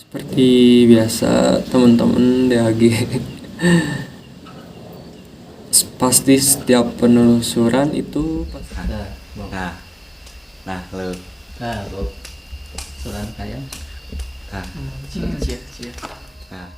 Seperti biasa teman-teman DAG pasti setiap penelusuran itu pasti Nah, Nah, nah, lu, lo suran kalian. nah, Kecil. nah.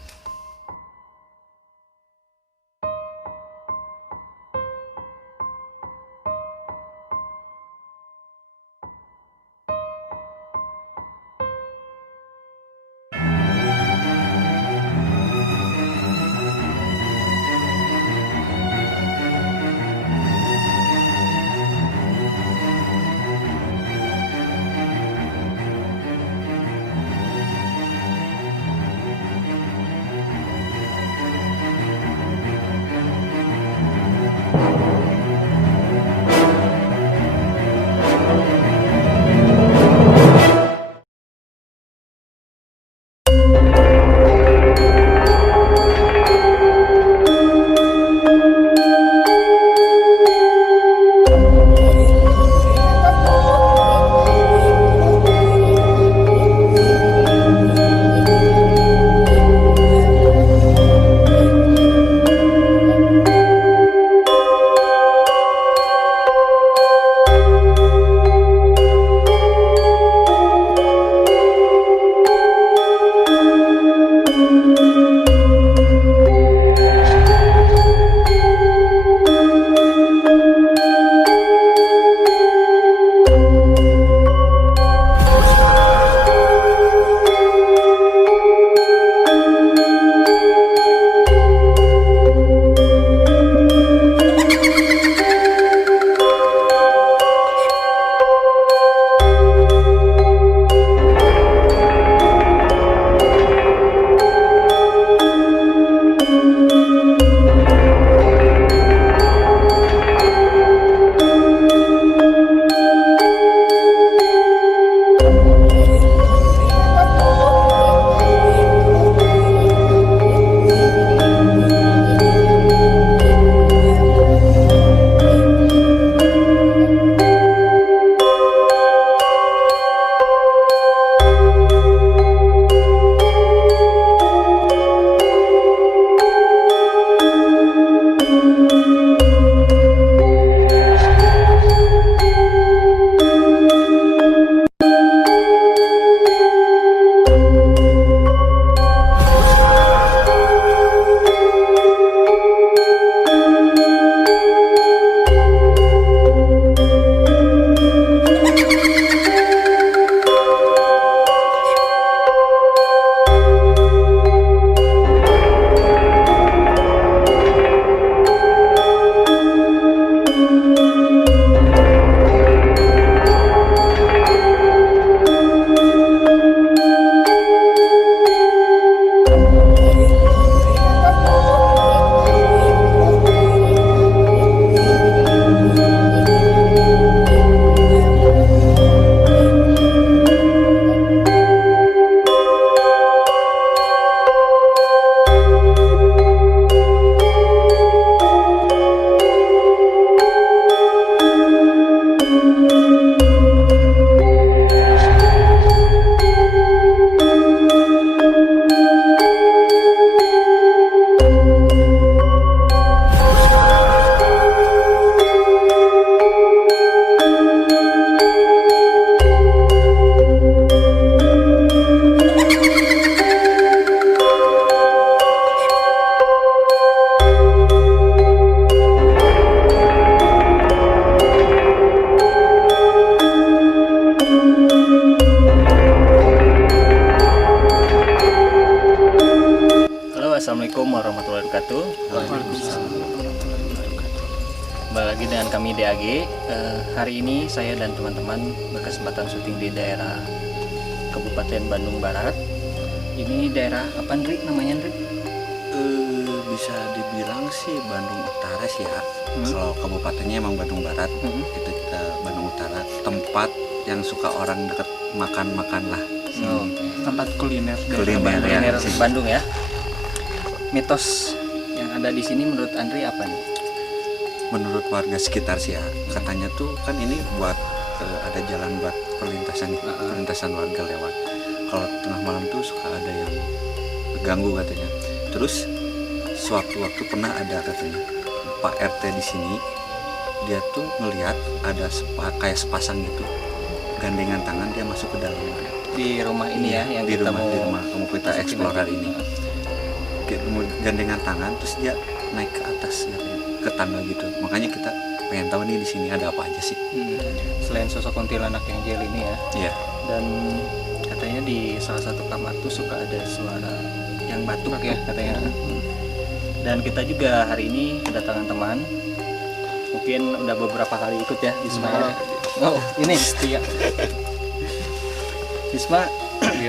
Assalamualaikum warahmatullahi wabarakatuh. Kembali lagi dengan kami DAG. Hari ini saya dan teman-teman berkesempatan syuting di daerah Kabupaten Bandung Barat. Ini daerah apa, Ndri? Namanya, Ndri? Bisa dibilang sih Bandung Utara sih ya. Kalau kabupatennya emang Bandung Barat, itu kita Bandung Utara. Tempat yang suka orang deket makan-makan lah. tempat kuliner Kuliner Bandung ya. Mitos yang ada di sini menurut Andri apa nih? Menurut warga sekitar sih ya, katanya tuh kan ini buat ada jalan buat perlintasan warga lewat. kalau tengah malam tuh suka ada yang ganggu katanya. Terus sewaktu-waktu pernah ada katanya Pak RT di sini, dia tuh ngelihat ada kayak sepasang gitu gandengan tangan, dia masuk ke dalam Di rumah ini ya yang di kita rumah kamu kita masukin explore aja. hari ini. Gandengan tangan, terus dia naik ke atas katanya, ke tangga gitu. Makanya kita pengen tahu nih di sini ada apa aja sih. Selain sosok kuntilanak yang jeli ini ya, Iya. dan katanya di salah satu kamar tuh suka ada suara yang batuk ya katanya. Dan kita juga hari ini kedatangan teman, mungkin udah beberapa kali ikut ya Bisma ya. Oh ini setia. Bisma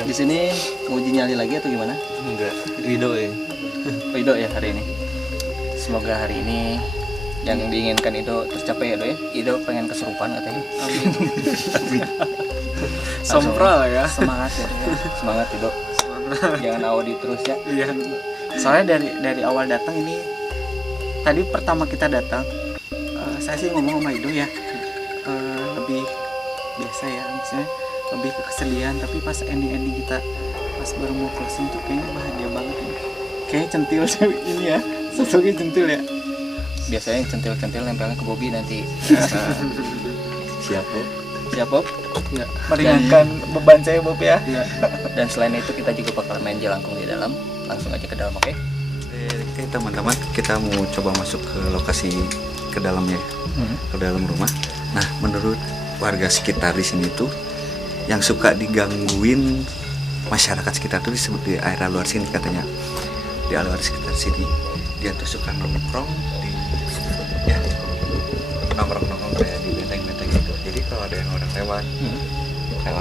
di sini nguji nyali lagi atau gimana? Enggak, Rido ya. Oh, Ido ya hari ini. Semoga hari ini yang diinginkan itu tercapai ya Do ya. Ido pengen kesurupan katanya. Sompral ya. Semangat ya Do ya. Semangat Ido. Jangan awodi terus ya. Iya. Soalnya dari awal datang ini, tadi pertama kita datang, saya sih ngomong sama Ido ya, lebih biasa ya, misalnya lebih ke kesedihan. Tapi pas ending kita pas baru mau closing tuh kayaknya bahagia banget ya. Kayaknya centil ini ya, sosoknya centil ya. Biasanya yang centil-centil nempelnya ke Bobby nanti. Siap Bob. Siap Bob? Ya. Meringankan beban saya Bob ya. Dan selain itu kita juga bakal main jelangkung di dalam. Langsung aja ke dalam, oke? Oke teman-teman, kita mau coba masuk ke lokasi ke dalamnya, ke dalam rumah. Nah, menurut warga sekitar di sini tuh yang suka digangguin masyarakat sekitar tuh disebut di area luar sini katanya. Di area luar sekitar sini dia tuh suka nongkrong di ya nongkrong kayak di benteng-benteng gitu. Jadi kalau ada yang orang lewat, kayak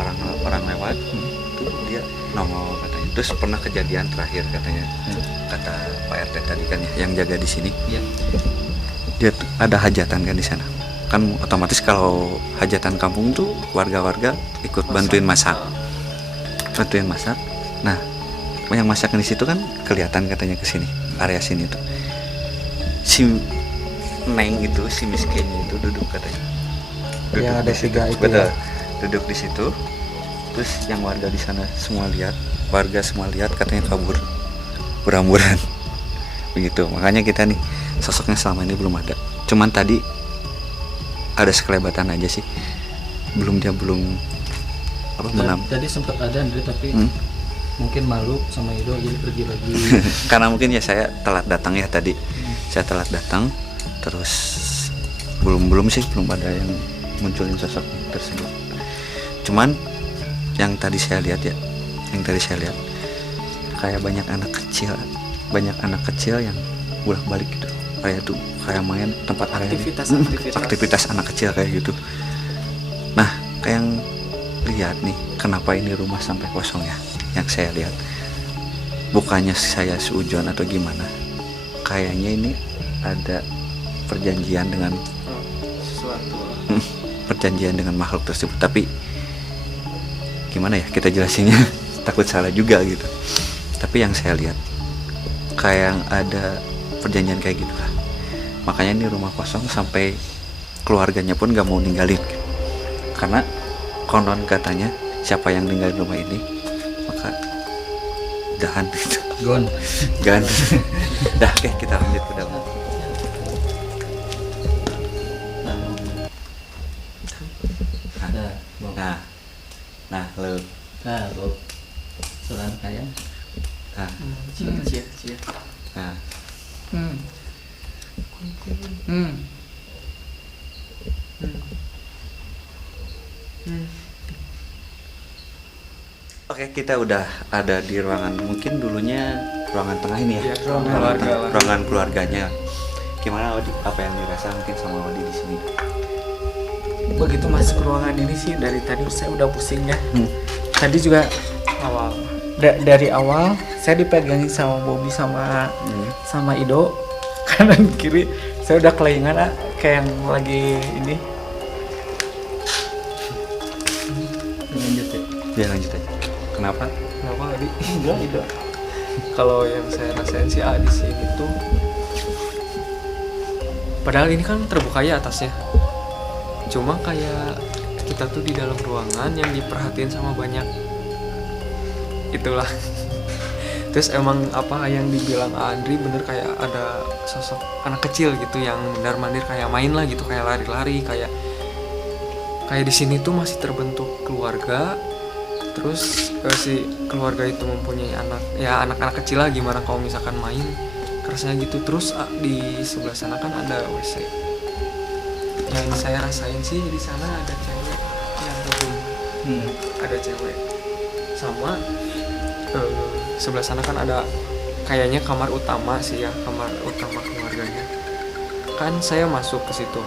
orang lewat, tuh dia nongol katanya. Terus pernah kejadian terakhir katanya, kata Pak RT tadi kan ya, yang jaga di sini. Iya. Dia tuh ada hajatan kan di sana. Kan otomatis kalau hajatan kampung tuh warga-warga ikut bantuin masak. Bantuin masak. Nah, yang masak di situ kan kelihatan katanya ke sini, area sini tuh. Si Neng itu, si miskinnya itu duduk katanya. Yang ada di situ. tiga itu Betul. ya? Duduk di situ. Terus yang warga di sana semua lihat, katanya kabur, berhamburan. Begitu. Makanya kita nih sosoknya selama ini belum ada. Cuman tadi ada sekelebatan aja sih. Belum menam. Tadi sempat ada Andre tapi mungkin malu sama Ido jadi pergi lagi. Karena mungkin ya saya telat datang ya tadi. Saya telat datang, terus belum ada yang munculin sosok tersebut. Cuman yang tadi saya lihat kayak banyak anak kecil yang bolak-balik gitu. Kayak main tempat area aktivitas anak kecil kayak gitu. Nah, kayak yang lihat nih, kenapa ini rumah sampai kosong ya? Yang saya lihat, bukannya saya seujon atau gimana, kayaknya ini ada perjanjian dengan perjanjian dengan makhluk tersebut. Tapi gimana ya kita jelasinnya, takut salah juga gitu. Tapi yang saya lihat kayak ada perjanjian kayak gitu lah. Makanya ini rumah kosong sampai keluarganya pun gak mau ninggalin. Karena konon katanya siapa yang ninggalin rumah ini maka dahan gitu. Gon. Gan. Dah, oke, kita lanjut ke dalam. Nah, lo. Nah, Bob. Soran kaya. Nah, Cia. nah. Oke, kita udah ada di ruangan, mungkin dulunya ruangan tengah ini ya. Ruangan keluarganya. Gimana Odi? Apa yang dirasa mungkin sama Odi di sini? Begitu masuk ruangan ini sih dari tadi saya udah pusing ya. Tadi juga awal dari awal saya dipegangin sama Bobby sama Ido, kanan kiri saya udah kelingan kayak yang lagi ini. Lanjut ya. Ya lanjut aja. Kenapa? Adi? Enggak Ido. Kalau yang saya rasain sih di sini tuh, padahal ini kan terbuka ya atasnya. Cuma kayak kita tuh di dalam ruangan yang diperhatiin sama banyak itulah. Terus emang apa yang dibilang Andri bener, kayak ada sosok anak kecil gitu yang mondar-mandir kayak main lah gitu, kayak lari-lari, kayak di sini tuh masih terbentuk keluarga. Terus si keluarga itu mempunyai anak-anak kecil lah, gimana kalau misalkan main kerasnya gitu. Terus di sebelah sana kan ada WC. Yang saya rasain sih di sana ada cewek yang turun. Ada cewek sama sebelah sana kan ada kayaknya kamar utama sih ya, kamar utama keluarganya. Kan saya masuk ke situ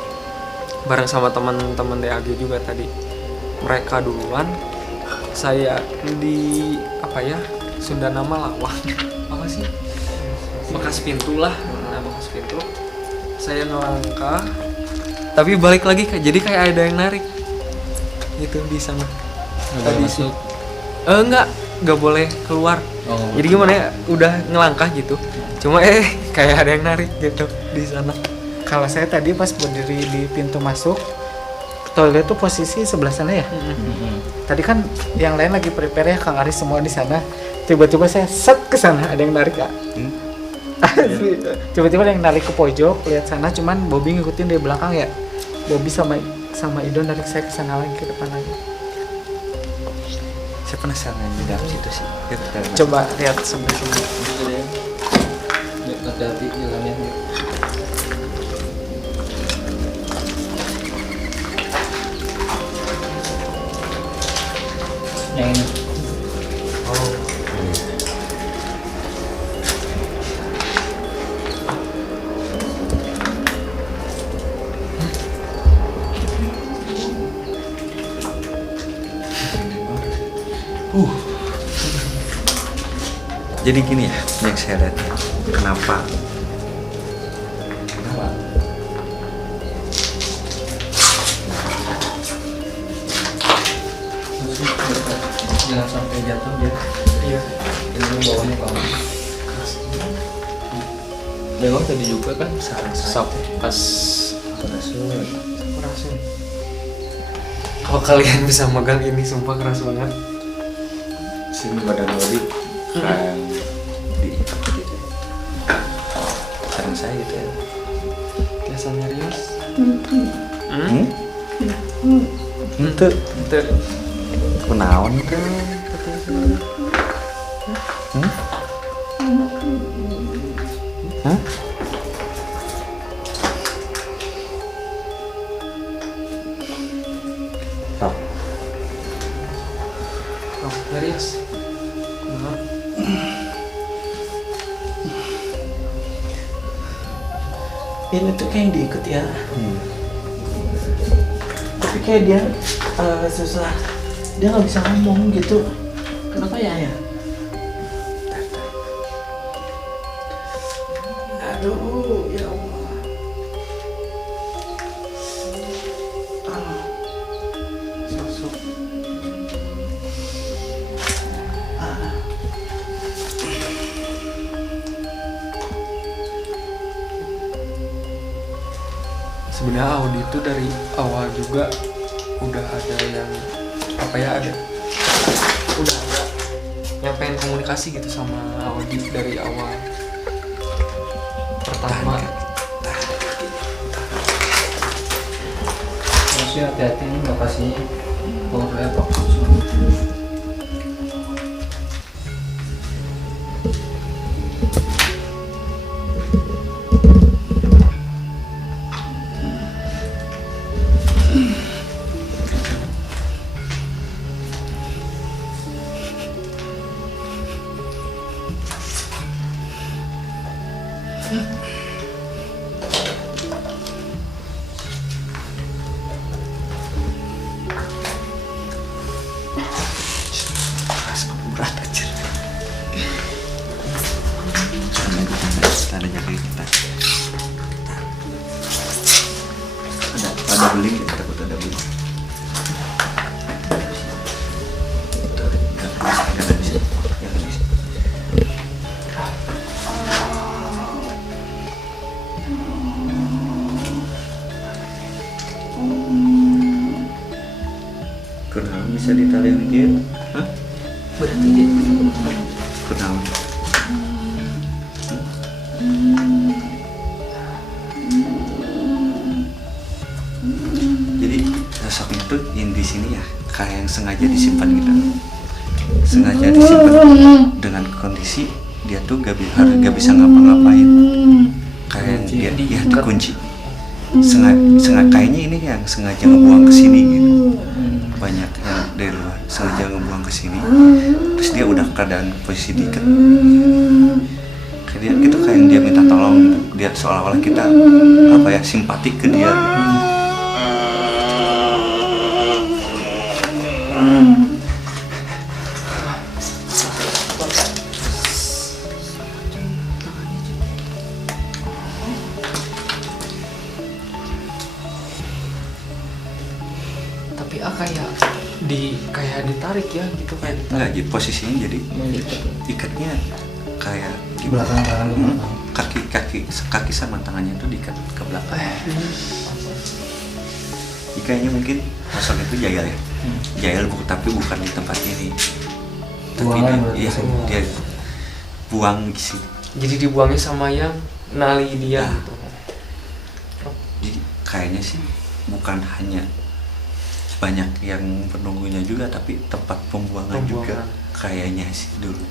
bareng sama teman-teman DAG juga tadi. Mereka duluan, saya di Sunda nama lawang. Apa sih? Bekas pintu lah. Nah, bekas pintu. Saya ngelangkah, tapi balik lagi jadi kayak ada yang narik. Gitu di sana. Tadi sih. Enggak boleh keluar. Jadi gimana ya, udah ngelangkah gitu, cuma kayak ada yang narik gitu di sana. Kalau saya tadi pas berdiri di pintu masuk toilet tuh posisi sebelah sana ya. Tadi kan yang lain lagi prepare ya, Kang Aris semua di sana. Tiba-tiba saya set ke sana, ada yang narik gak? Tiba-tiba ada yang narik ke pojok, lihat sana, cuman Bobby ngikutin dari belakang ya. Bobby sama Idon narik saya ke sana lagi, ke depan lagi. Saya penasaran di dalam situ sih. Coba lihat sebelah sini. Hati-hati jalannya. Yang ini. Jadi gini ya, yang saya lihat kenapa Jangan sampai jatuh dia. Iya. Ini bawahnya kamu. Memang tadi juga kan sap pas Rasul. Kalau kalian bisa megang ini sumpah keras banget. sini badan Loli kan diikat gitu. Sarang saya gitu ya. Biasanya Rios. Ente kenaon kan? Hah? Stop. Oh, Rios. Ini tuh kayak yang diikut ya. Tapi kayak dia susah, dia nggak bisa ngomong gitu. Kenapa ya? Aduh, ya Allah. Sosok. Sebenarnya Audi itu dari awal juga udah ada yang udah ada yang pengen komunikasi gitu sama Audi dari awal pertama. Masih hati-hati nih lokasinya. Bawa laptop. Berat aja. Tanda jaga kita. Ada beling, kita takut ada beling. Gak bisa. Kenapa bisa ditalian gitu? Hah? Berat Kunaon. Jadi sosoknya tuh yang di sini ya kayak yang sengaja disimpan gitu, sengaja disimpan dengan kondisi dia tuh gak bisa ngapa-ngapain, kayak dia dikunci. Sengaja kayaknya ini yang sengaja ngebuang ke sini gitu. Banyak yang dari luar sengaja ngebuang ke sini, terus dia udah keadaan posisi diikat. Kayak dia gitu, kayak yang dia minta tolong gitu. Dia seolah-olah kita apa ya, simpati ke dia gitu. Tapi kayak ditarik ya gitu, kayak ditarik. Enggak, jadi posisinya jadi ikatnya kayak gimana? Kaki sama tangannya tuh diikat ke belakang. Kayaknya mungkin sosok itu Jael ya. Jael tapi bukan di tempat ini. Tapi dia buang sih. Jadi dibuangnya sama yang nali dia gitu. Jadi kayaknya sih bukan hanya banyak yang penunggunya juga, tapi tempat pembuangan juga kayaknya sih dulu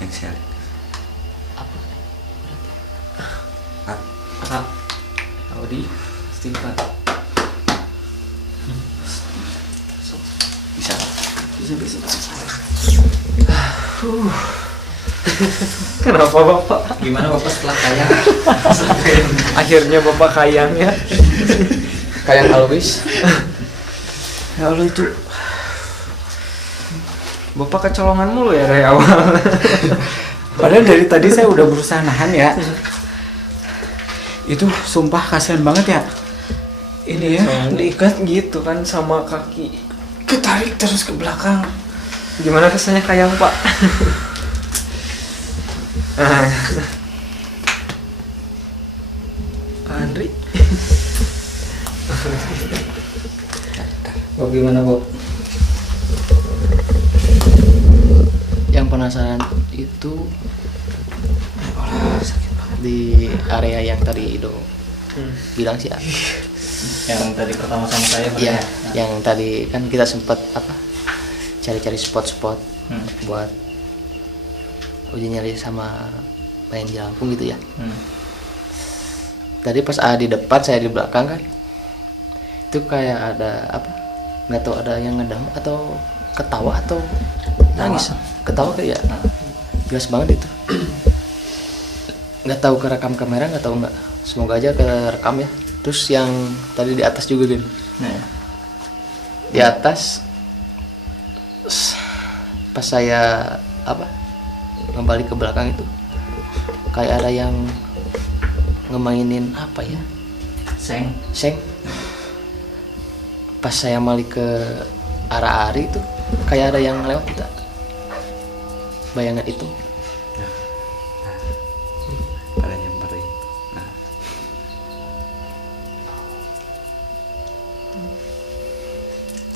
yang saya lihat. Audi istighfar. Bisa. Kenapa Bapak? Gimana Bapak setelah kaya? Akhirnya Bapak kayang ya. Kayang always. Ya Allah, itu Bapak kecolongan mulu ya dari awal. Padahal dari tadi saya udah berusaha nahan ya. Itu sumpah kasihan banget ya. Ini ya Diikat gitu kan sama kaki, ketarik terus ke belakang. gimana kesannya kayang Pak? Andri. Bob, gimana Bob? Yang penasaran itu di area yang tadi Ido bilang sih, Yang tadi pertama sama saya ya, yang tadi kan kita sempat cari-cari spot-spot buat uji nyali sama main jelangkung gitu ya. Tadi pas di depan, saya di belakang kan, itu kayak ada nggak tahu, ada yang ngedang atau ketawa atau nangis. Ketawa kayak ya, jelas banget itu. Nggak tahu kerekam kamera, nggak tahu nggak, semoga aja kerekam ya. Terus yang tadi di atas juga gini, di atas pas saya kembali ke belakang itu kayak ada yang ngemainin seng. Pas saya balik ke arah Ari itu kayak ada yang lewat kita, bayangan itu. Pada nyamperin. Nah.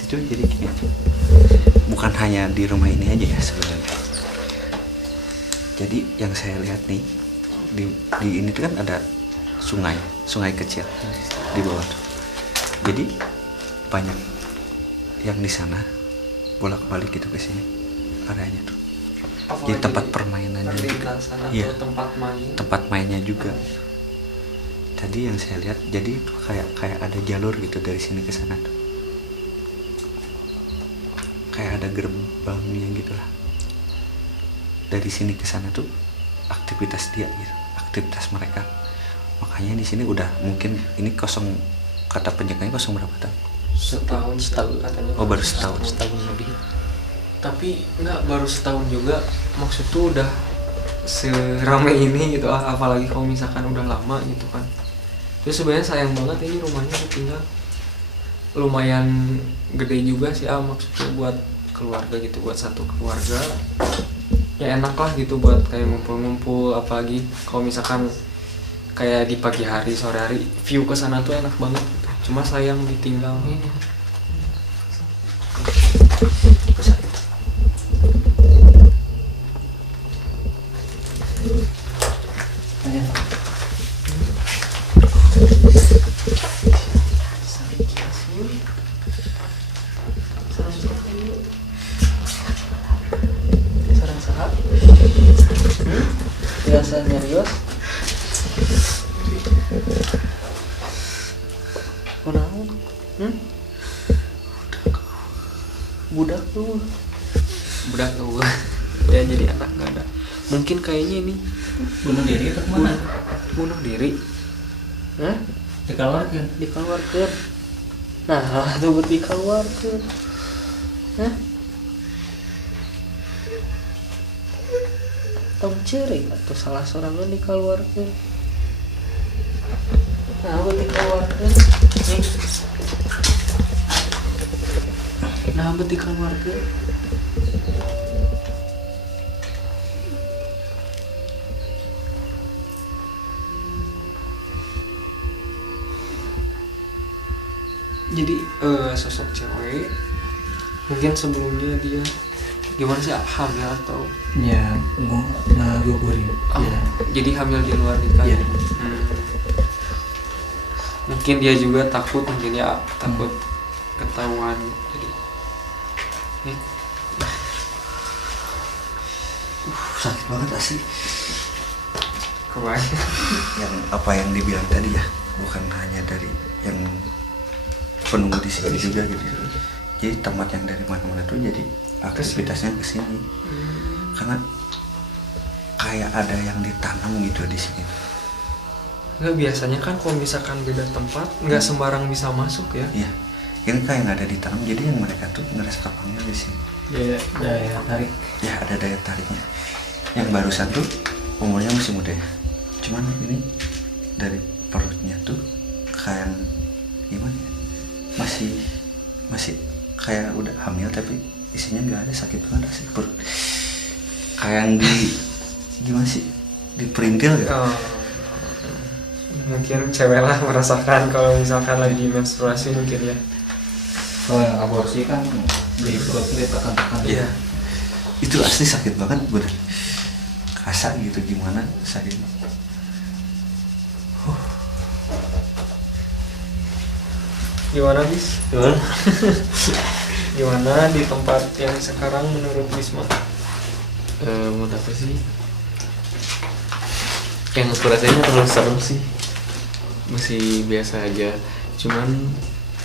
Itu jadi gini, bukan hanya di rumah ini aja ya sebenarnya. Jadi yang saya lihat nih di ini tuh kan ada sungai kecil di bawah tuh. Jadi banyak yang di sana bolak-balik gitu ke sini areanya tuh. Jadi tempat permainannya juga. Iya. Tempat mainnya juga. Tadi yang saya lihat, jadi itu kayak ada jalur gitu dari sini ke sana tuh. Kayak ada gerbangnya gitu lah. Dari sini ke sana tuh aktivitas dia gitu, aktivitas mereka. Makanya di sini udah mungkin ini kosong, kata penjaganya kosong berapa tahun? Setahun katanya. Oh, baru setahun lebih. Tapi nggak baru setahun juga, maksud tuh udah seramai ini gitu, apalagi kalau misalkan udah lama gitu kan. Terus sebenarnya sayang banget ini rumahnya ditinggal, lumayan gede juga sih maksudnya buat keluarga gitu, buat satu keluarga ya enak lah gitu buat kayak ngumpul-ngumpul, apalagi kalau misalkan kayak di pagi hari, sore hari, view ke sana tuh enak banget gitu. Cuma sayang ditinggal. udah tuh ya jadi anak nggak ada. Mungkin kayaknya ini Bunuh diri atau kemana? bunuh diri. Hah? Dikeluarkan. Dikeluarkan. Nah, tuh buat dikeluarkan. Hah? Tong ceri atau salah seorang dikeluarkan. Nah, buat dikeluarkan. Nah, buat dikeluarkan. Jadi sosok cewek mungkin sebelumnya dia gimana sih, hamil atau Ya, ngegugurin. Ya. jadi hamil di luar nikah. Iya. Mungkin dia juga takut, mungkin ya takut ketahuan. Jadi Sakit banget asli. kebayang. Yang apa yang dibilang tadi ya, bukan hanya dari yang penunggu di sini juga gitu. Jadi tempat yang dari mana-mana tuh jadi aktivitasnya ke sini. Karena kayak ada yang ditanam gitu di sini. Nggak, biasanya kan kalau misalkan beda tempat nggak sembarang bisa masuk ya. Iya. Ini kayak nggak ada ditanam, jadi yang mereka tuh ngerasa kepanggil di sini. Daya tarik. Ya ada daya tariknya. Yang barusan tuh umurnya masih muda ya. Cuman ini dari perutnya tuh kayak gimana ya? Masih kayak udah hamil tapi isinya nggak ada, sakit banget sih perut. Kayak yang di gimana sih? Diperintil gitu. Oh, mungkin cewek lah merasakan kalau misalkan lagi menstruasi mungkin ya. Kalau yang aborsi kan di perut ditekan-tekan. Iya. Itu asli sakit banget bener. Kasar gitu gimana sakitnya. Gimana bis? Gimana di tempat yang sekarang menurut Bisma? Menurut aku sih yang aku rasainnya terlalu serem sih, masih biasa aja, cuman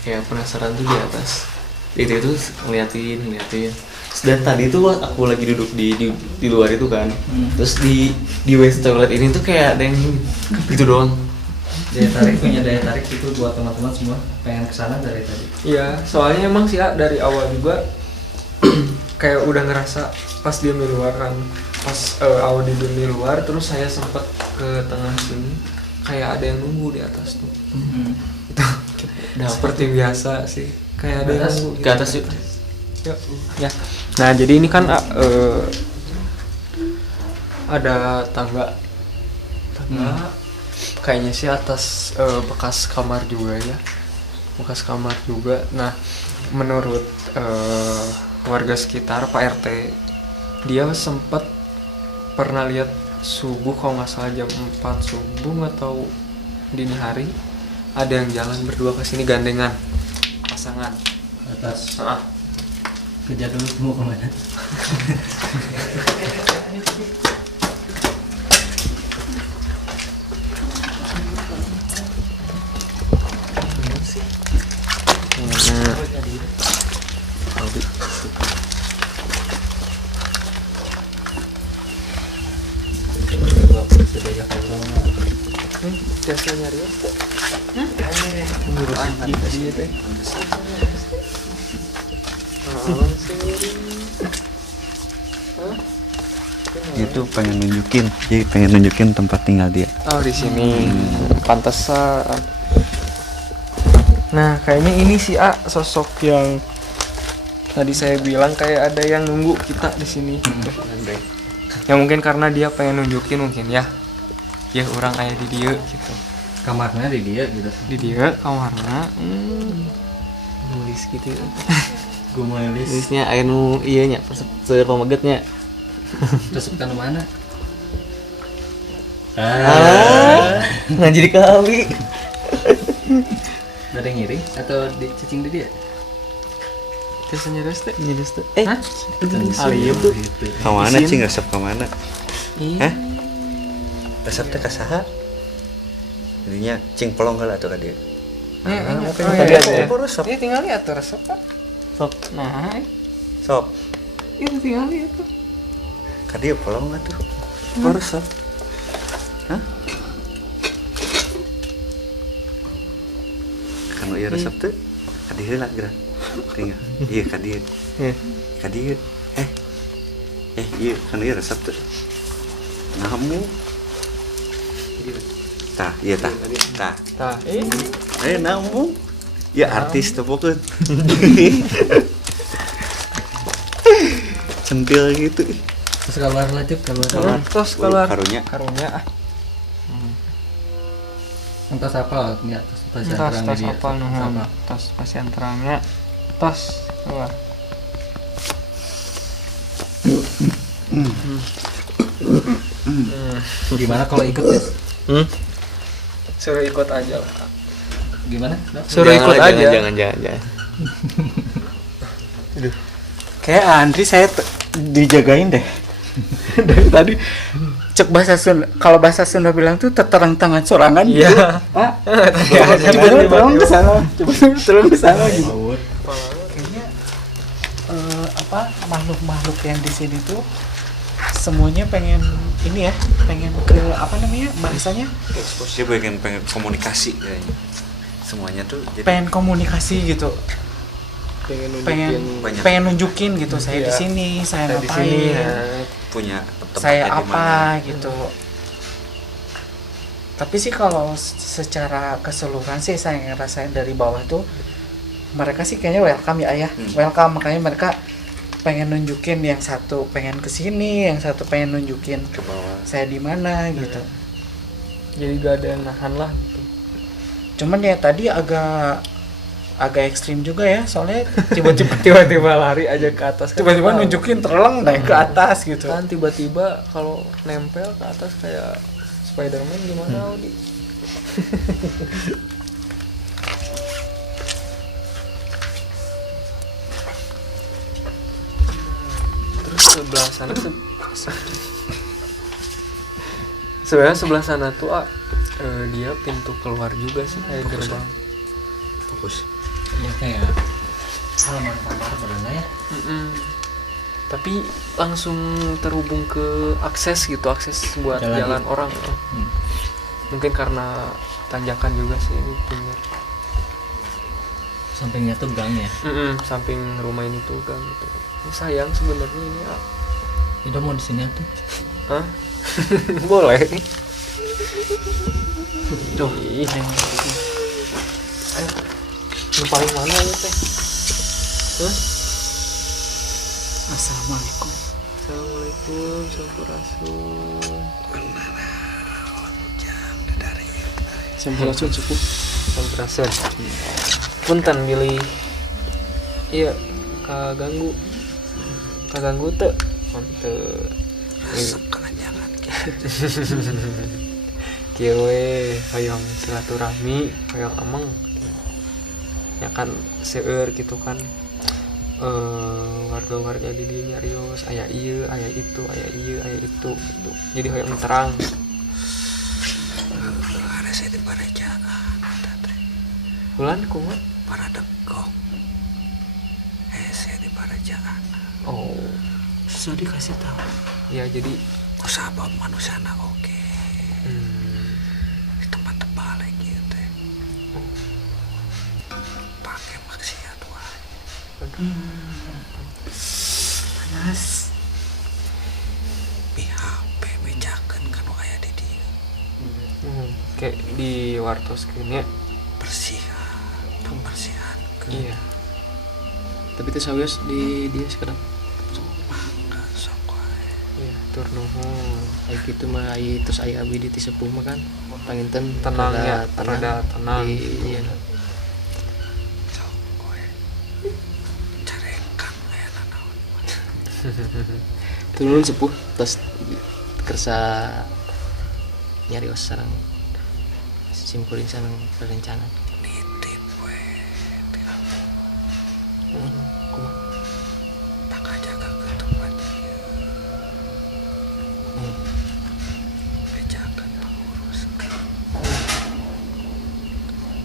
kayak penasaran tuh di atas itu ngeliatin. Dan tadi tuh aku lagi duduk di luar itu kan, terus di WC toilet ini tuh kayak ada yang gitu doang. Punya daya tarik itu buat teman-teman semua pengen kesana dari tadi. Iya, soalnya emang sih ya, dari awal juga kayak udah ngerasa pas dia di luar kan, pas awal dia di luar, terus saya sempat ke tengah sini kayak ada yang nunggu di atas tuh. Itu seperti biasa sih, kayak ada yang nunggu Ke atas yuk. Ya. Nah, jadi ini kan ada tangga kayaknya sih atas bekas kamar juga ya, bekas kamar juga. Nah, menurut warga sekitar, Pak RT, dia sempat pernah lihat subuh, kalau nggak salah jam 4 subuh atau dini hari, ada yang jalan berdua ke sini gandengan pasangan Atas ah. kerja dulu mau kemana? Biasa nyari Itu pengen nunjukin tempat tinggal dia. oh di sini pantesan. Nah, kayaknya ini sih sosok yang tadi saya bilang kayak ada yang nunggu kita di sini. Ya mungkin karena dia pengen nunjukin mungkin ya orang ayah di dia gitu. Kamarnya di dia gitu. Di dia kamarnya. Nulis gitu. Gue mau nulis. Nulisnya anu iya nya pamagetnya. Terus bukan mana? Nggak jadi kali. Ada yang ngiring atau cacing di dia? Biasa nyeres teh. Hah? Aliyem tuh. Kemana cing, resep kemana? Iya. Hah? Resep teh kasaha? Jadinya cing pelong kali atuh ka dia. Tadi ada ya. Resep. Ini tinggal lihat tuh resep kan. Sok. Nah, Sok. Iya tinggal itu. Kadi polong atuh. Resep. Hah? Kanu ieu resep teh. Kadi heula geura. Tinggal. Iya kadi. Kadi. Iya kanu ieu resep teh. Ngamu. Tah, iya tah. Tah. Tah, Namu. Ya artis teh pokoknya. Centil gitu. Terus keluar lanjut keluar. terus keluar Karunya. Entas apa nya terus tas apa nuhun tas pasien terangnya tas keluar. Gimana kalau ikut ya? Suruh ikut aja lah. Gimana? Suruh ikut aja. Jangan. Kayak Andri saya dijagain deh. Dari tadi cek bahasa Sunda, kalau bahasa Sunda bilang tuh terang tangan sorangan gitu. Iya. Pak, coba tolong ke sana. Coba tolong ke sana gitu. Kayaknya makhluk-makhluk yang di sini tuh semuanya pengen ini ya, pengen ke apa namanya bahasanya? Dia pengen komunikasi kayaknya. Semuanya tuh jadi Pengen komunikasi gitu. Pengen nunjukin gitu saya di sini, saya ngapain. punya Saya tempatnya di apa mana. gitu. Tapi sih kalau secara keseluruhan sih saya ngerasain dari bawah tuh mereka sih kayaknya welcome ya ayah. Welcome, makanya mereka pengen nunjukin, yang satu pengen kesini, yang satu pengen nunjukin Ke bawah. saya di mana gitu. Jadi gak ada yang nahan lah gitu. Cuman ya tadi agak ekstrim juga ya, soalnya Tiba-tiba lari aja ke atas. tiba-tiba nunjukin terleng naik ke atas gitu. Kan tiba-tiba kalau nempel ke atas kayak Spiderman gimana Audi? Terus sebelah sana sebenarnya sebelah sana tuh dia pintu keluar juga sih kayak gerbang. Fokus. Ya kayak halaman kamar berenang ya. Tapi langsung terhubung ke akses buat jalan orang. Mungkin karena tanjakan juga sih ini pinggir. Sampingnya tuh gang ya. Samping rumah ini tuh gang gitu. Ini sayang sebenarnya ini. Udah mau di sini tuh. Hah? Boleh. Tuh, Ayo. Yang paling mana ya teh? Assalamualaikum. Assalamualaikum, sampurasun. Sampurasun suku. Sampurasun. Punten pilih. Iya, kaganggu teu. Mantep. Kelanjangan. Kieu we hoyong silaturahmi, hoyong ameng. Ya kan seueur gitu kan. Warga-warga di dieu nyarios aya ieu, aya itu, aya ieu, aya itu gitu. Jadi hoyong terang. Ada saya di Parejaan. Bulan kumaha? Para degong. Saya di Parejaan. Oh, Sudah dikasih tahu. ya jadi Kusabab manusana oke. Di tempat terbalik gitu. Pakai maksiat wae. Panas. HP bejakeun kanu aya di dieu. kayak di wartos kene. Pembersihan. Iya. Tapi itu sawios di dia sekarang. Mangga sok wae. Iya, tur nuhun. Kayak gitu mah ai terus aya abdi di sepuh mah kan. Panginten Tenang ya, rada tenang. Iya. Sok wae. Carekan aya nanaon. Turun sepuh terus kersa nyarios sareng simkuring sareng perencanaan. Nitip we. Kumaha? Tangga jaga ke tempat ieu. Bejakeun pengurus.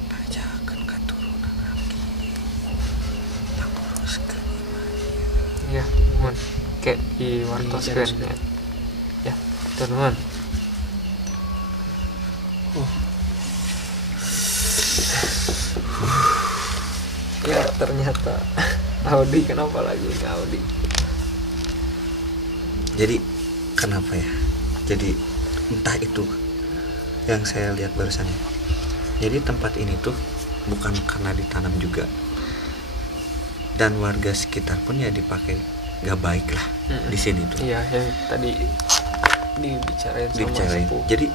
Bejakeun katurunan aki. Pengurus ke imah ieu. Iya make di wartoskeun ya. Ya, teman. Ya ternyata Audi, kenapa lagi ini Audi? Jadi kenapa ya? Jadi entah itu yang saya lihat barusan. Jadi tempat ini tuh bukan karena ditanam juga, dan warga sekitar pun ya dipakai gak baik lah di sini tuh. Iya, yang tadi dibicarain sama Dibicarain. sepuh. Jadi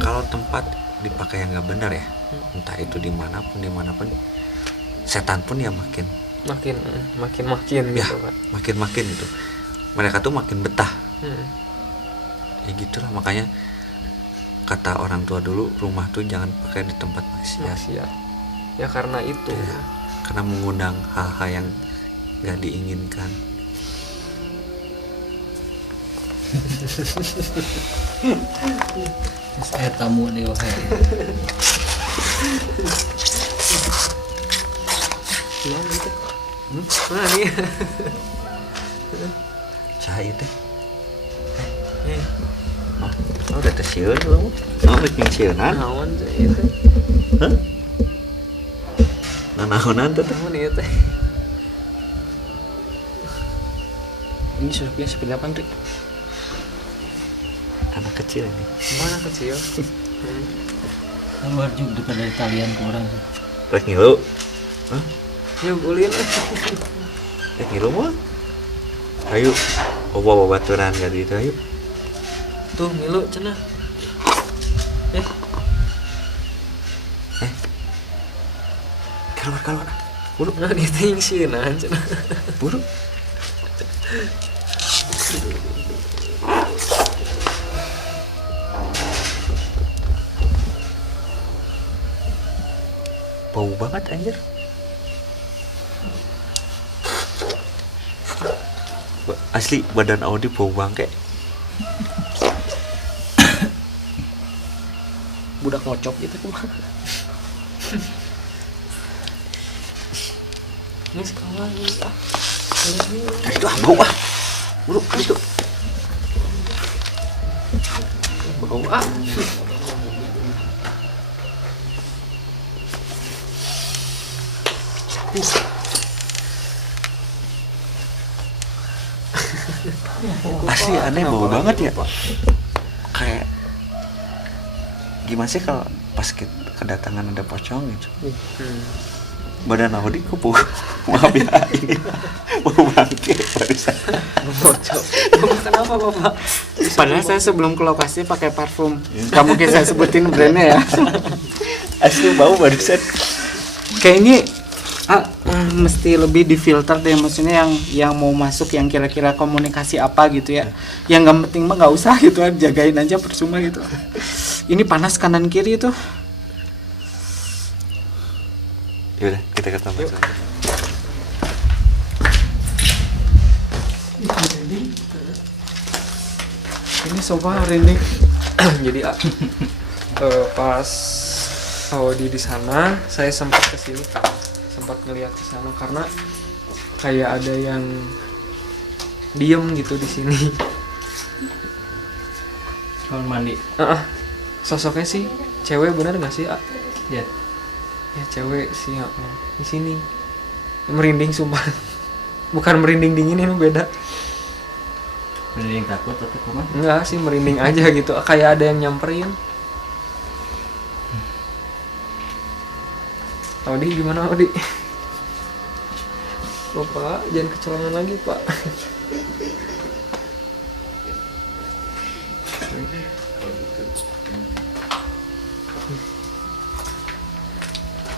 kalau tempat dipakai yang gak benar ya, entah itu dimanapun, setan pun ya makin makin ya gitu Pak. makin gitu. Mereka tuh makin betah. Ya gitulah, makanya kata orang tua dulu, rumah tuh jangan pakai di tempat maksiat. Maksiat. Ya karena itu. Ya, karena mengundang hal-hal yang gak diinginkan. Saya tamu nih wah. Gimana itu? Nah, nih. Cahaya teh. Oh, udah tersiun belum? Oh, bikin siunan. Naon sih itu? Hah? Nanahonan tuh. Naon ieu teh? Ini surupnya seperti apa, Rik? Anak kecil ini. Mana kecil? Keluar juga dekat dari talian ke orang. Rek ngilu. Hah? Yuk ulin. Rek ngilu mah. Ayo. Bawa baturan gak itu ayo. Tuh milu cenah. Keluar. Buru. Nah diting sieunan cenah. Buru. Bau banget anjir. Asli badan Audi bau bangke. Budak ngocok gitu kumaha. Ini sekolah ini ah. Itu bau ah. Buru itu. Bau ah. Asli aneh bau banget ya. Kayak gimana sih kalau pas kedatangan ada pocong gitu. Badan Audi kok bau. Maaf ya ini bau bangke barusan. Bocok. Kenapa Bapak? Padahal saya sebelum ke lokasi pakai parfum. Gak mungkin saya sebutin brandnya ya. Asli bau barusan. Kayaknya mesti lebih difilter deh, maksudnya yang mau masuk yang kira-kira komunikasi apa gitu ya. Yang nggak penting mah nggak usah gitu, jagain aja percuma gitu. Ini panas kanan kiri tuh. Yaudah kita ke tempat selanjutnya. Ini sofa rinding. Jadi pas Audi di sana, saya sempat kesini, sempat ngeliat ke sana karena kayak ada yang diem gitu di sini. Kamar mandi. Sosoknya sih cewek, bener nggak sih? Ya. Ya cewek sih di sini. Merinding sumpah. Bukan merinding dingin, ini beda. Merinding takut atau kumaha? Enggak sih, merinding aja gitu. Kayak ada yang nyamperin. Audi gimana Audi? Bapak jangan kecolongan lagi Pak.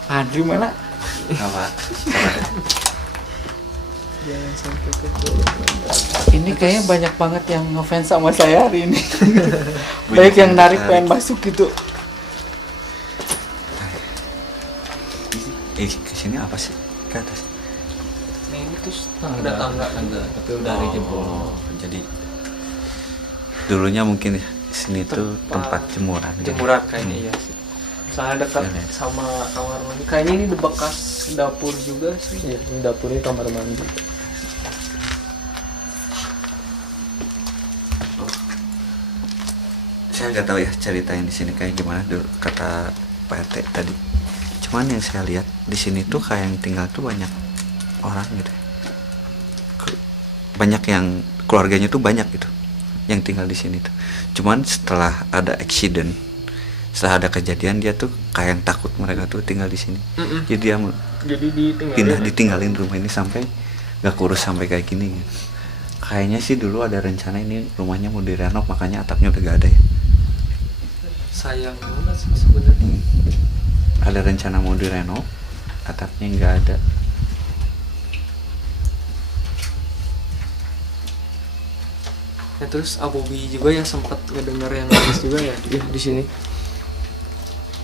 Andri mana? Apa? Jangan sampai kecolongan. Ini kayaknya banyak banget yang ngefans sama saya hari ini. Baik yang narik pengen masuk gitu. Kesini apa sih? Ke atas. Nah ini tuh Ada tangga, tapi udah ada jebol. Jadi dulunya mungkin sini tuh tempat jemuran. jemuran kayaknya. Iya sih. Soalnya dekat Iya, sama kamar mandi. Kayaknya ini bekas dapur juga sih. Iya, ini dapurnya kamar mandi. saya nggak tahu ya cerita yang di sini kayak gimana dulu kata Pak RT tadi. Cuman yang saya lihat di sini tuh kayak yang tinggal tuh banyak orang gitu. Banyak yang keluarganya tuh banyak gitu yang tinggal di sini tuh. Cuman setelah ada accident, setelah ada kejadian dia tuh kayak yang takut mereka tuh tinggal di sini. Jadi dia Jadi ditinggalin rumah ini sampai nggak kurus sampai kayak gini gitu. Kayaknya sih dulu ada rencana ini rumahnya mau direnov, makanya atapnya udah gak ada ya. sayang banget sih sebenarnya. Ada rencana mau direnov, atapnya nggak ada. Ya, terus Abobi juga ya sempat ngedenger yang nangis juga ya di sini.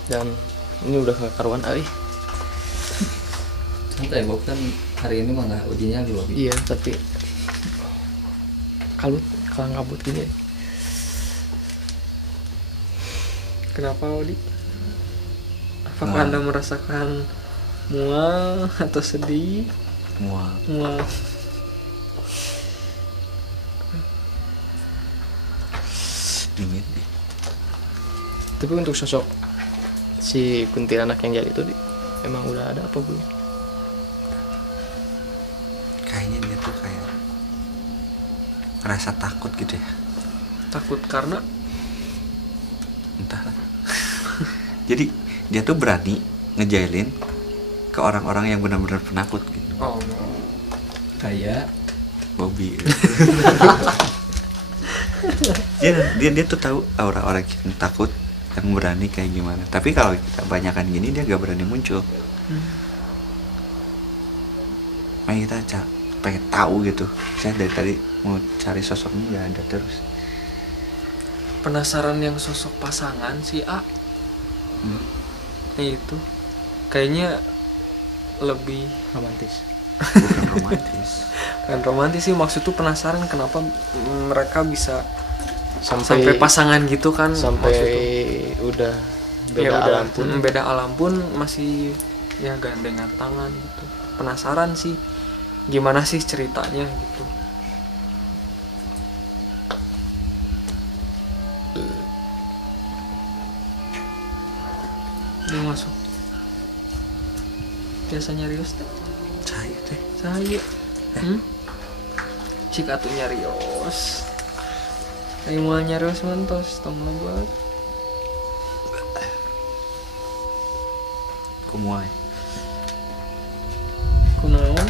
Dan ini udah gak karuan ai. Santai Bob, kan hari ini mah nggak ujinya dulu. Iya, tapi kalang kabut gini. Kenapa Odi? Apakah Anda merasakan mual atau sedih? Mual. Dingin nih. Tapi untuk sosok si kuntilanak yang jadi itu emang udah ada apa belum? Kayaknya dia tuh kayak ngerasa takut gitu ya. Takut karena Entah. Jadi dia tuh berani ngejailin ke orang-orang yang benar-benar penakut gitu. oh Kayak Bobby. dia tuh tahu orang-orang yang takut, yang berani kayak gimana. Tapi kalau kita banyakan gini dia gak berani muncul. Makanya kita pengen tahu gitu. Saya dari tadi mau cari sosoknya gak ada terus. penasaran yang sosok pasangan si A. Itu kayaknya lebih Romantis. Bukan romantis. kan romantis sih, maksud tuh penasaran kenapa mereka bisa Sampai sampai pasangan gitu kan, sampai maksud tuh. udah Ya beda udah, alam pun. beda alam pun masih ya gandengan tangan gitu. Penasaran sih gimana sih ceritanya gitu. Dia masuk biasa nyarios teh Saya teh. saya cik atuh nyarios ayo mau nyarios mantos tong lebat Kumuai. kunaon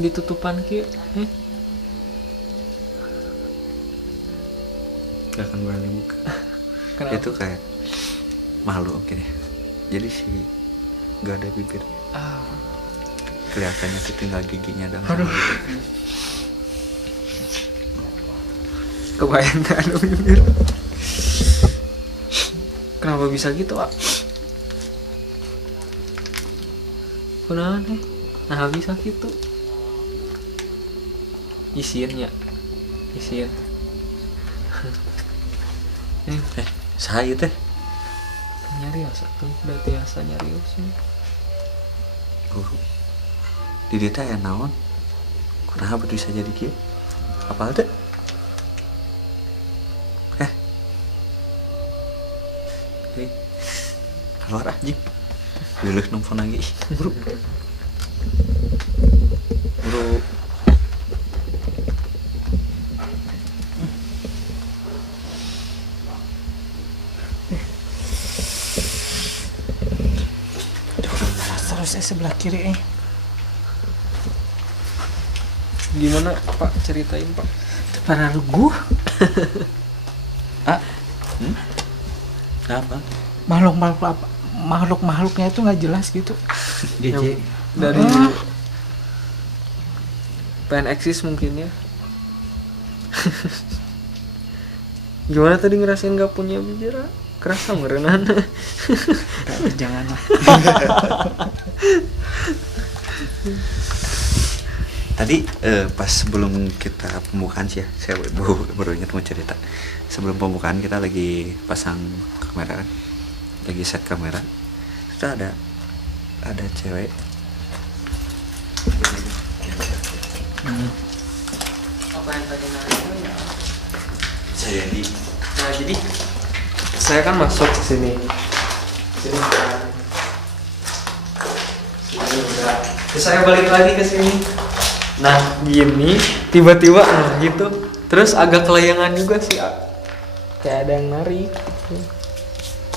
ditutupan kieu Gak akan berani buka. kenapa Itu kayak malu oke deh. Jadi sih gak ada bibir. Kelihatannya tuh tinggal giginya doang. Aduh. Kebayang gak ada bibir. Kenapa bisa gitu, Pak? Kunaon nah bisa gitu. Isiannya isian. Saya teh. Nyarios atuh udah biasa nyarios. Guru. Di dia teh aya naon? Kunaha bisa jadi kieu? Apa teh? Keluar anjing. Leuleuk numpun lagi. Guru. Seharusnya sebelah kiri Gimana, Pak? Ceritain, Pak. para lugu Apa? makhluknya itu nggak jelas gitu. GC. Dari pengen eksis mungkin ya. Gimana tadi ngerasain gak punya bibir? Kerasa merenan. Jangan lah. Tadi pas sebelum kita pembukaan sih ya, saya baru ingat mau cerita. Sebelum pembukaan kita lagi pasang kamera kan, lagi set kamera. Itu ada cewek. Apa yang tadi nanya? Jadi Nah jadi saya kan masuk ke sini. Sini kan. Sini udah. Terus saya balik lagi ke sini. Nah gini tiba-tiba nah gitu. Terus agak kelayangan juga sih. Kayak ada yang narik.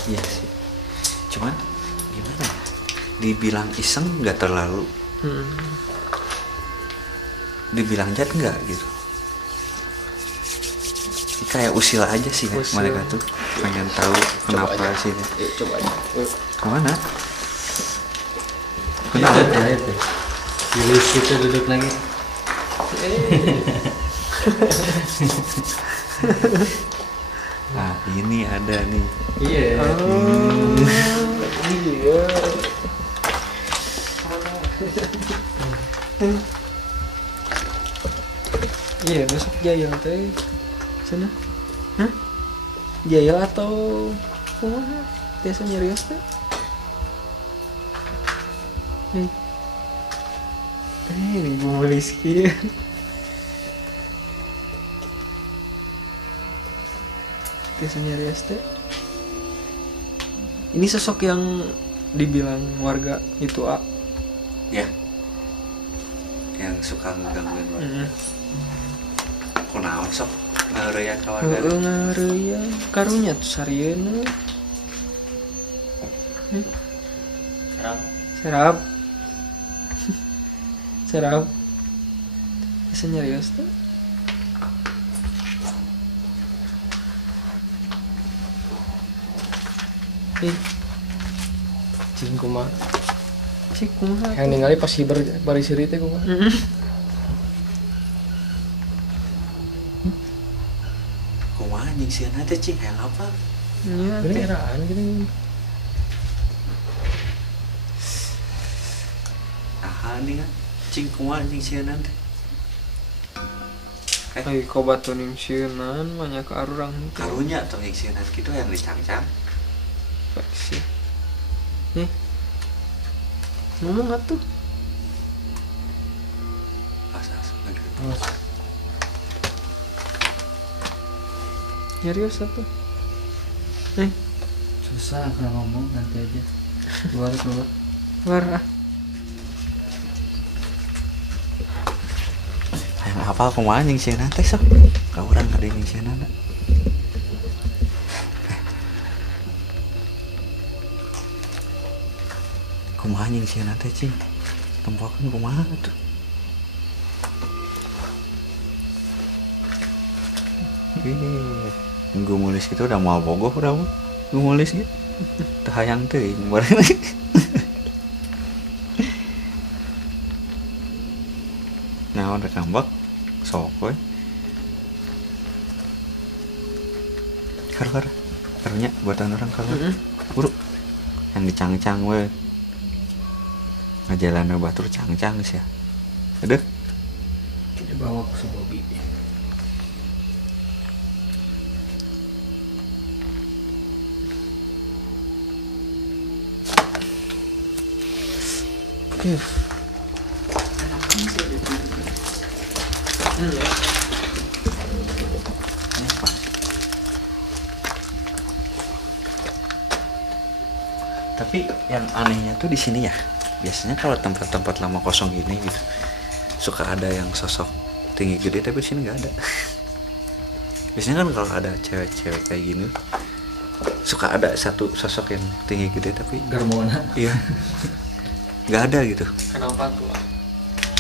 iya sih. Cuman gimana? Ya? Dibilang iseng nggak terlalu. Dibilang jahat nggak gitu. Kayak usil aja sih ya, Usil. mereka tuh pengen tahu kenapa sih. Yuk, coba aja. Yuk. Kemana? Kenapa ya itu? Pilih kita duduk lagi. Nah ini ada nih. Iya. Iya. Iya besok Jaya teh sana. Hah? Jaya atau kumaha? Biasa nyarios teh. Ini Bu Meliski. Biasa nyarios teh. Ini sosok yang dibilang warga itu Ya. Yang suka ngegangguin orang. Kunaon sok ngareyan ka warga. Heeh ngareyan karunya tuh sarieuna. Serap. Serap. Bisa nyarios tuh. Cing kumaha. Cik kumaha. Yang ningali pas hiber bari siri teh kumaha. Kumaha anjing sieuna teh cing hayang apa? Iya. Ini eraan gitu. Aha nih kan. Cing kumaha anjing sieuna teh. Ai kobatun sieunan banyak arurang teh. Karunya atau yang sieuna kitu yang dicangcang. Sih. Nih. Ngomong atuh. Pas lagi. Nyarios atuh. Susah kalau ngomong nanti aja. Keluar. Keluar ah. Hayang hafal kumaha anjing sieuna teh sok. Ka urang ka deui sieuna. Kumaha anjing sieuna teh cing. Tempokeun kumaha tuh. Gue mulis itu udah mau bogoh udah mah. Gue mulis gitu. Teu hayang teuing bareng. Nah, udah kambak sok we. Karunya buatan orang karunya. Buru. Yang dicangcang we. Ngajalan batur cangcang sih ya. Aduh. Kita bawa ke Subobi. Tapi yang anehnya tuh di sini ya. Biasanya kalau tempat-tempat lama kosong gini gitu, suka ada yang sosok tinggi gede, tapi di sini nggak ada. Biasanya kan kalau ada cewek-cewek kayak gini, suka ada satu sosok yang tinggi gede tapi Garmona. iya nggak ada gitu. Kenapa tuh?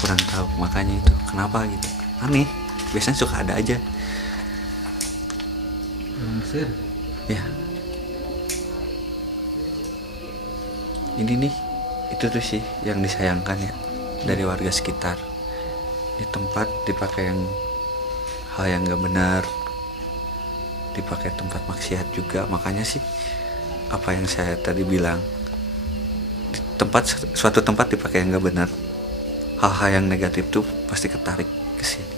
Kurang tahu makanya itu kenapa gitu, aneh. Biasanya suka ada aja Mesir. ya. Ini nih itu tuh sih yang disayangkan ya dari warga sekitar. Di tempat dipakai yang hal yang nggak benar, dipakai tempat maksiat juga. Makanya sih apa yang saya tadi bilang, di suatu tempat dipakai yang nggak benar, hal-hal yang negatif tuh pasti ketarik ke sini.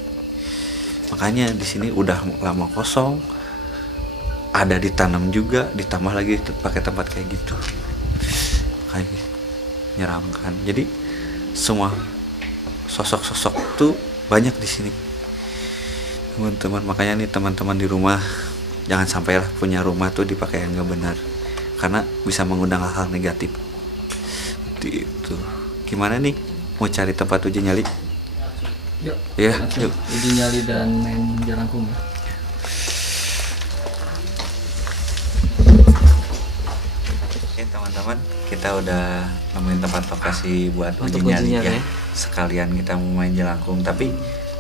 Makanya di sini udah lama kosong, ada ditanam juga, ditambah lagi pakai tempat kayak gitu, kayak menyeramkan. Jadi semua sosok-sosok tuh banyak di sini. teman-teman, makanya nih teman-teman di rumah jangan sampai lah punya rumah tuh dipakai yang nggak benar, karena bisa mengundang hal-hal negatif. Seperti itu. Gimana nih, mau cari tempat uji nyali? Yuk. Ya, Langsung yuk. uji nyali dan main jelangkung. Oke teman-teman, kita udah nemuin tempat lokasi buat uji Untuk uji nyali nyali ya. ya. Sekalian kita mau main jelangkung, tapi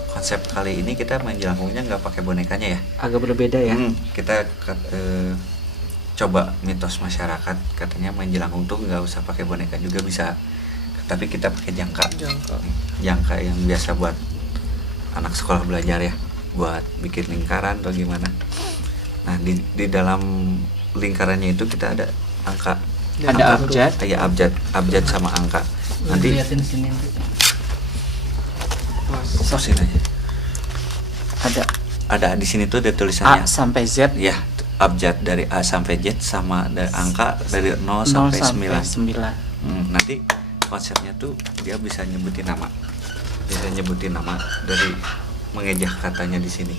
konsep kali ini kita main jelangkungnya nggak pakai bonekanya ya. Agak berbeda ya. Kita coba mitos masyarakat, katanya main jelangkung tuh nggak usah pakai boneka juga bisa, tapi kita pakai jangka yang biasa buat anak sekolah belajar ya, buat bikin lingkaran atau gimana. Nah di dalam lingkarannya itu kita ada angka, Ada abjad. ya abjad sama angka. Nanti liatin sini. sosin aja. Ada di sini tuh ada tulisannya A sampai Z. ya, abjad dari A sampai Z sama angka dari 0 sampai 9. 9. Nanti konsepnya tuh dia bisa nyebutin nama. Bisa nyebutin nama dari mengejah katanya di sini.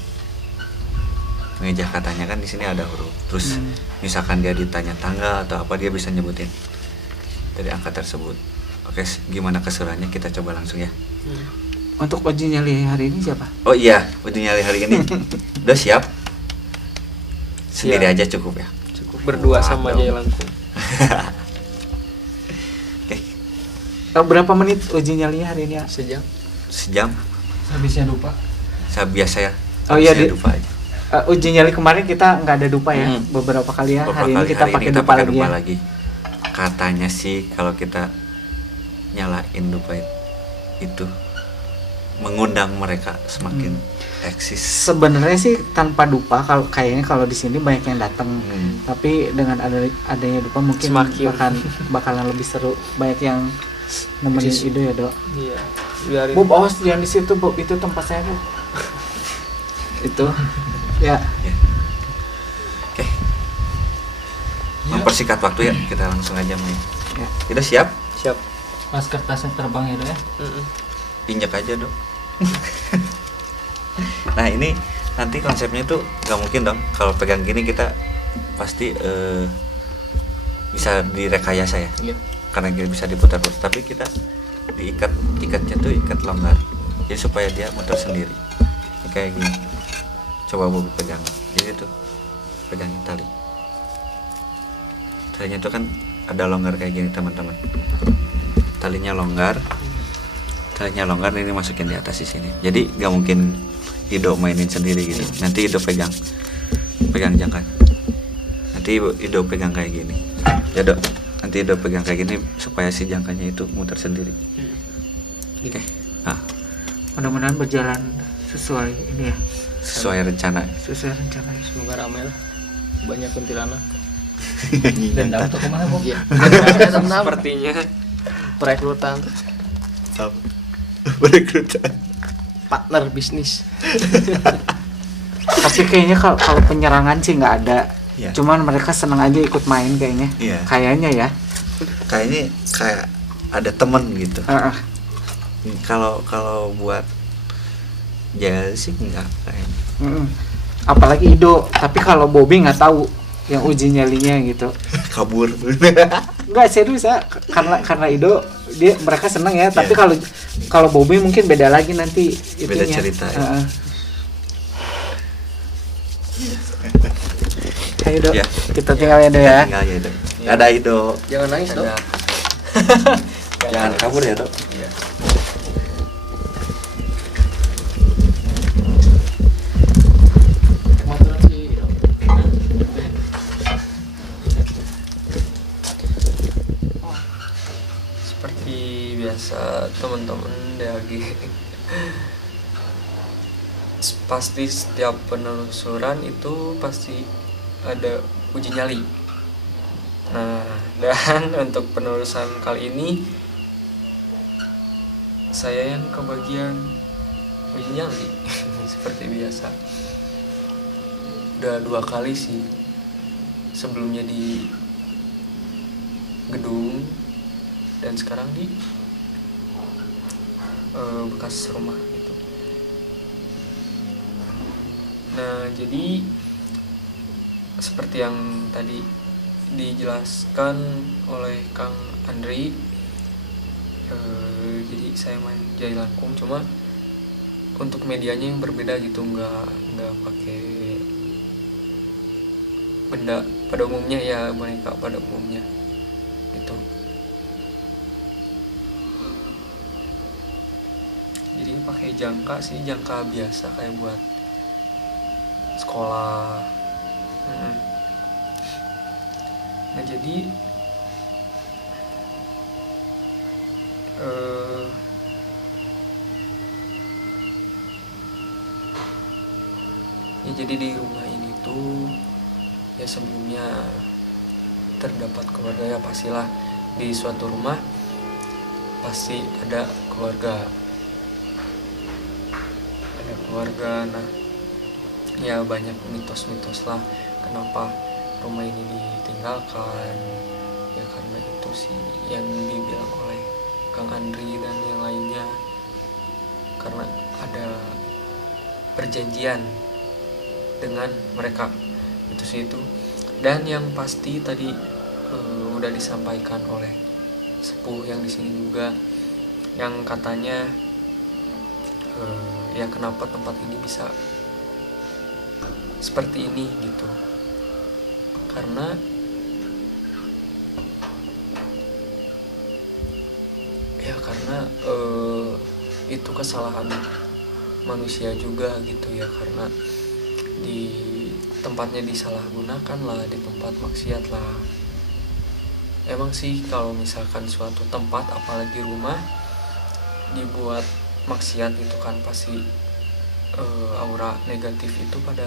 Mengejah katanya kan di sini ada huruf. Terus misalkan dia ditanya tanggal atau apa, dia bisa nyebutin dari angka tersebut. Oke, gimana keseruannya, kita coba langsung ya. Untuk uji nyali hari ini siapa? Oh iya, uji nyali hari ini. Udah siap? Sendiri aja cukup ya. Cukup berdua sama Waduh. jelangkung. Oke, Berapa menit uji nyali hari ini ya? Sejam. sejam. Habisnya lupa. Saya biasa ya. Oh iya, Saya lupa aja. Uji nyali kemarin kita nggak ada dupa ya, Hmm. beberapa kali ya. Beberapa Hari ini kali, kita pakai dupa lagi ya. lagi. Katanya sih kalau kita nyalain dupa itu mengundang mereka semakin eksis. Sebenarnya sih tanpa dupa, kalau kayaknya kalau di sini banyak yang datang. Tapi dengan adanya dupa mungkin Semakin. bakalan lebih seru. Banyak yang nemenin ide ya, Dok. Iya. Biarin. Bob, awas jangan di situ, Bob. Itu tempat saya, Bob. Itu. Ya. Oke. Mempersingkat waktu ya, kita langsung aja main. Ya. Kita siap? Siap. Mas kertasnya terbang ya, Dok ya. Injak aja dong. Nah ini nanti konsepnya tuh nggak mungkin dong kalau pegang gini kita pasti bisa direkayasa ya. Iya. Karena gini bisa diputar-putar, tapi kita ikatnya tuh ikat longgar, jadi supaya dia muter sendiri. Ini kayak gini. Coba Bobi pegang, jadi tuh pegangin talinya tuh kan ada longgar kayak gini teman-teman. Talinya longgar, ini masukin di atas di sini. Jadi nggak mungkin Ido mainin sendiri gitu. Nanti Ido pegang jangka. Nanti Ido pegang kayak gini. Ya Dok, nanti Ido pegang kayak gini supaya si jangkanya itu muter sendiri. Oke. Nah, Mudah-mudahan berjalan sesuai ini ya. sesuai rencana. Sesuai rencana. Semoga ramai lah. Banyak kuntilanak. Dan dapat tuh kemana, Bob? Iya. Sepertinya Perekrutan, Perekrutan. partner bisnis. Tapi kayaknya kalau penyerangan sih nggak ada. Iya. Cuman mereka seneng aja ikut main kayaknya. Iya. Kayaknya ya. Kayaknya kayak ada temen gitu. Heeh. Kalau buat ya sih enggak kayaknya. Apalagi Ido. Tapi kalau Bobby nggak tahu yang uji nyalinya gitu. Kabur. Enggak serius ya. Karena Ido mereka seneng ya. Tapi Iya. kalau Bobby mungkin beda lagi nanti Beda itunya. cerita ya. Heeh. Ayo Dok, Ya. kita tinggal ya Dok ya. Tinggal ya Dok. Ada Ido. Jangan nangis dong. Jangan kabur ya Dok. Kematuran sih. seperti biasa teman-teman DAG. Pasti setiap penelusuran itu pasti ada uji nyali. Nah, dan untuk penelusuran kali ini saya yang kebagian uji nyali seperti biasa. Udah 2 kali sih. Sebelumnya di gedung dan sekarang di bekas rumah gitu. Nah, jadi seperti yang tadi dijelaskan oleh Kang Andri, jadi saya main Jailangkung, cuma untuk medianya yang berbeda gitu, nggak pakai benda pada umumnya ya, boneka pada umumnya gitu. Jadi pakai jangka sih, jangka biasa kayak buat sekolah. Nah jadi ya jadi di rumah ini tuh ya sebelumnya terdapat keluarga, ya pastilah di suatu rumah pasti ada keluarga. Nah ya banyak mitos-mitos lah kenapa rumah ini ditinggalkan, ya karena itu sih yang dibilang oleh Kang Andri dan yang lainnya, karena ada perjanjian dengan mereka itu sih itu. Dan yang pasti tadi udah disampaikan oleh sepuh yang di sini juga, yang katanya ya kenapa tempat ini bisa seperti ini gitu, karena itu kesalahan manusia juga gitu ya, karena di tempatnya disalahgunakan lah, di tempat maksiat lah. Emang sih kalau misalkan suatu tempat apalagi rumah dibuat maksiat itu kan pasti aura negatif itu pada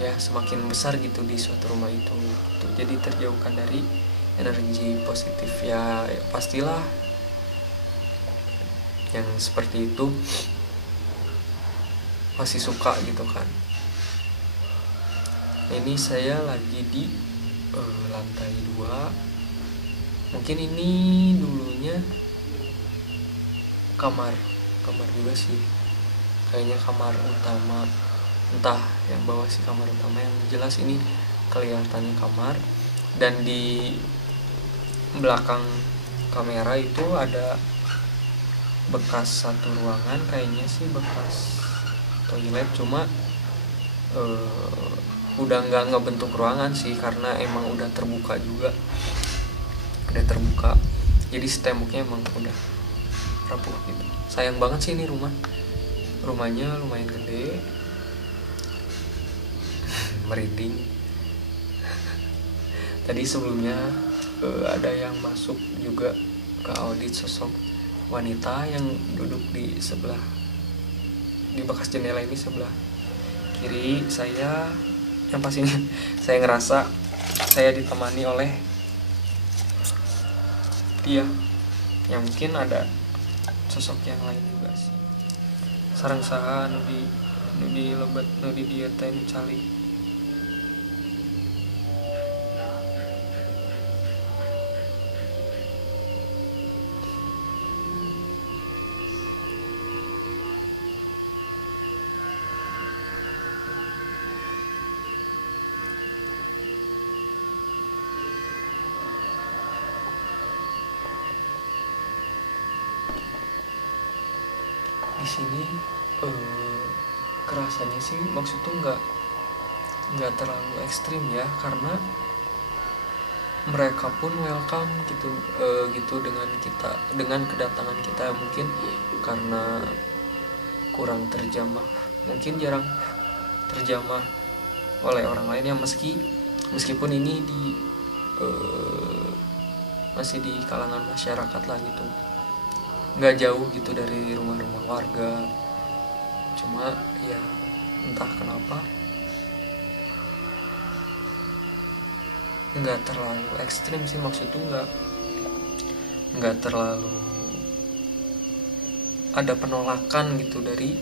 ya semakin besar gitu di suatu rumah itu gitu. Jadi terjauhkan dari energi positif ya pastilah yang seperti itu masih suka gitu kan. Ini saya lagi di lantai 2. Mungkin ini dulunya kamar juga sih, kayaknya kamar utama, entah yang bawah sih kamar utama, yang jelas ini kelihatannya kamar. Dan di belakang kamera itu ada bekas satu ruangan, kayaknya sih bekas toilet, cuma udah nggak ngebentuk ruangan sih karena emang udah terbuka juga, jadi temboknya emang udah rapuh gitu. Sayang banget sih ini rumahnya lumayan gede. Merinding. Tadi sebelumnya ada yang masuk juga ke audit, sosok wanita yang duduk di sebelah, di bekas jendela ini sebelah kiri saya, yang pastinya saya ngerasa saya ditemani oleh dia, yang mungkin ada sosok yang lain juga sih. Sareng saha nu di lebat nu di dieu teh nu cali. Di sini kerasanya sih maksudnya nggak terlalu ekstrim ya, karena mereka pun welcome gitu dengan kita, dengan kedatangan kita. Mungkin karena kurang terjamah, mungkin jarang terjamah oleh orang lain ya, meskipun ini masih di kalangan masyarakat lah gitu, nggak jauh gitu dari rumah-rumah warga. Cuma ya entah kenapa nggak terlalu ekstrim sih, maksudnya nggak terlalu ada penolakan gitu dari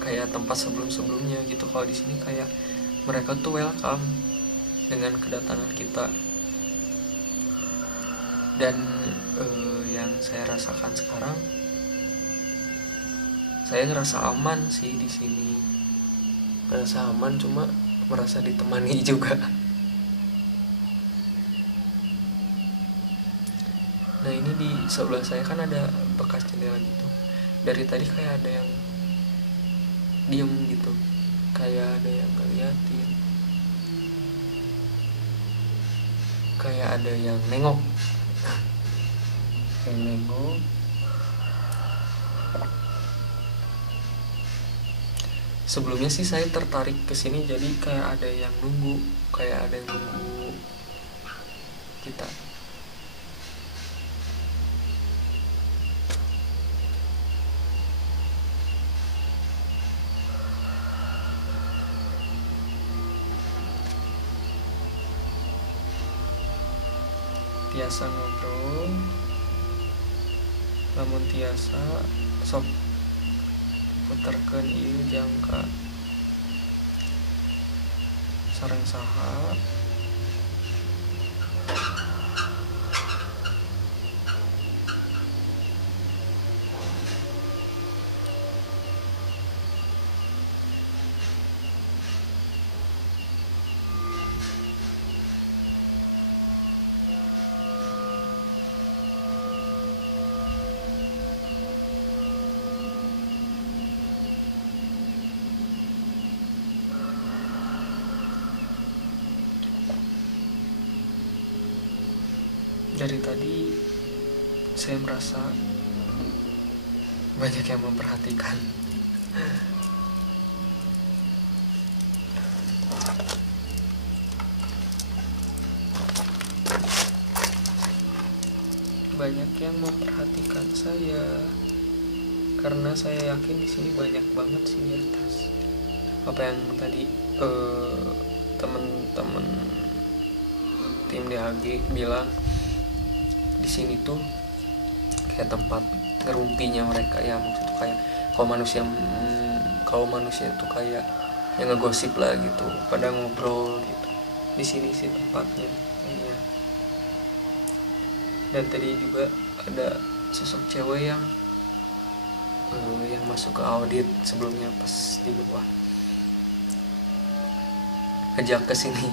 kayak tempat sebelumnya gitu. Kalau di sini kayak mereka tuh welcome dengan kedatangan kita. Dan yang saya rasakan sekarang, saya ngerasa aman sih di sini. merasa aman, cuma merasa ditemani juga. Nah ini di sebelah saya kan ada bekas jendela gitu. Dari tadi kayak ada yang diem gitu, kayak ada yang ngeliatin, kayak ada yang nengok. Yang nengok. Sebelumnya sih saya tertarik ke sini, jadi kayak ada yang nunggu, kayak ada yang nunggu kita. Tiasa ngobrol, namun tiasa sok puterkeun ieu jangka sareng saha. Dari tadi saya merasa banyak yang memperhatikan. Banyak yang memperhatikan saya karena saya yakin di sini banyak banget sih di atas. Apa yang tadi teman-teman tim DHG bilang, di sini tuh kayak tempat ngerumpinya mereka ya, maksudnya kayak kalau manusia tuh kayak yang ngegosip lah gitu, pada ngobrol gitu. Di sini sih tempatnya kayaknya. Dan tadi juga ada sosok cewek yang masuk ke audit sebelumnya, pas di bawah ngajak ke sini,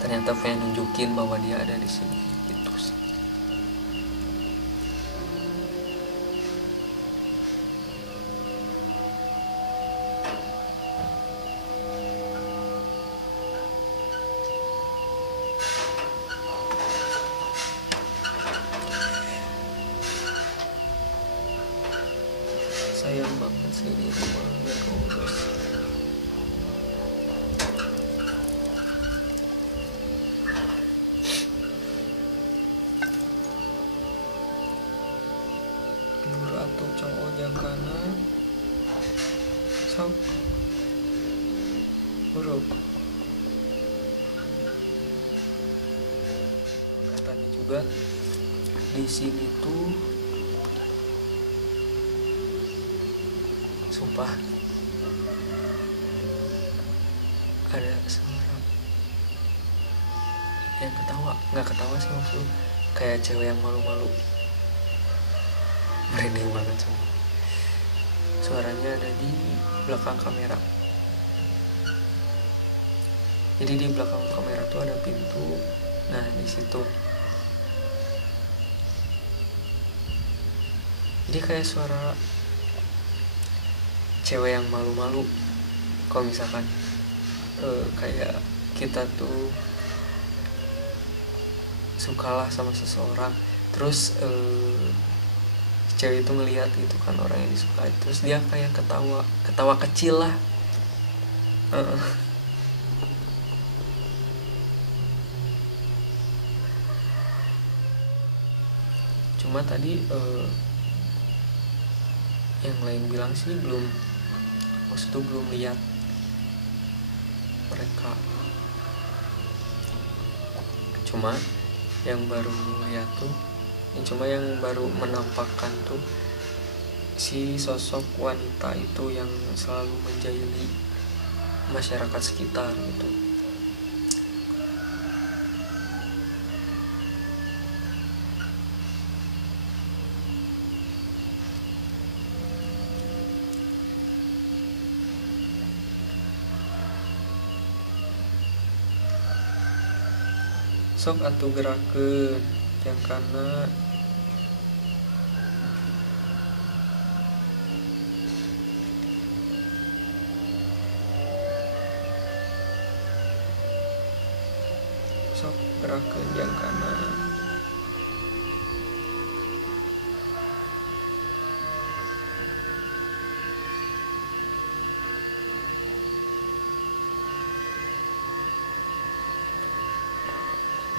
ternyata pengen nunjukin bahwa dia ada di sini gitu sih. Sayang banget sih ini rumah gak keurus. Guru atau cowok jangkana sok buruk. Katanya juga di sini tuh sumpah ada seorang yang nggak ketawa sih, maksud kayak cewek yang malu-malu, merinding banget semua. Suaranya ada di belakang kamera. Jadi di belakang kamera tuh ada pintu, nah di situ. Jadi kayak suara cewek yang malu-malu. Kalau misalkan kayak kita tuh sukalah sama seseorang, terus cewek itu ngelihat gitu kan orang yang disukai, terus dia kayak ketawa kecil lah. Cuma tadi yang lain bilang sih maksudnya belum lihat mereka. Cuma yang baru lihat tuh, yang baru menampakkan tuh si sosok wanita itu yang selalu menjahili masyarakat sekitar gitu. sok atuh gerakeun yang kana. Sok gerakeun yang kana.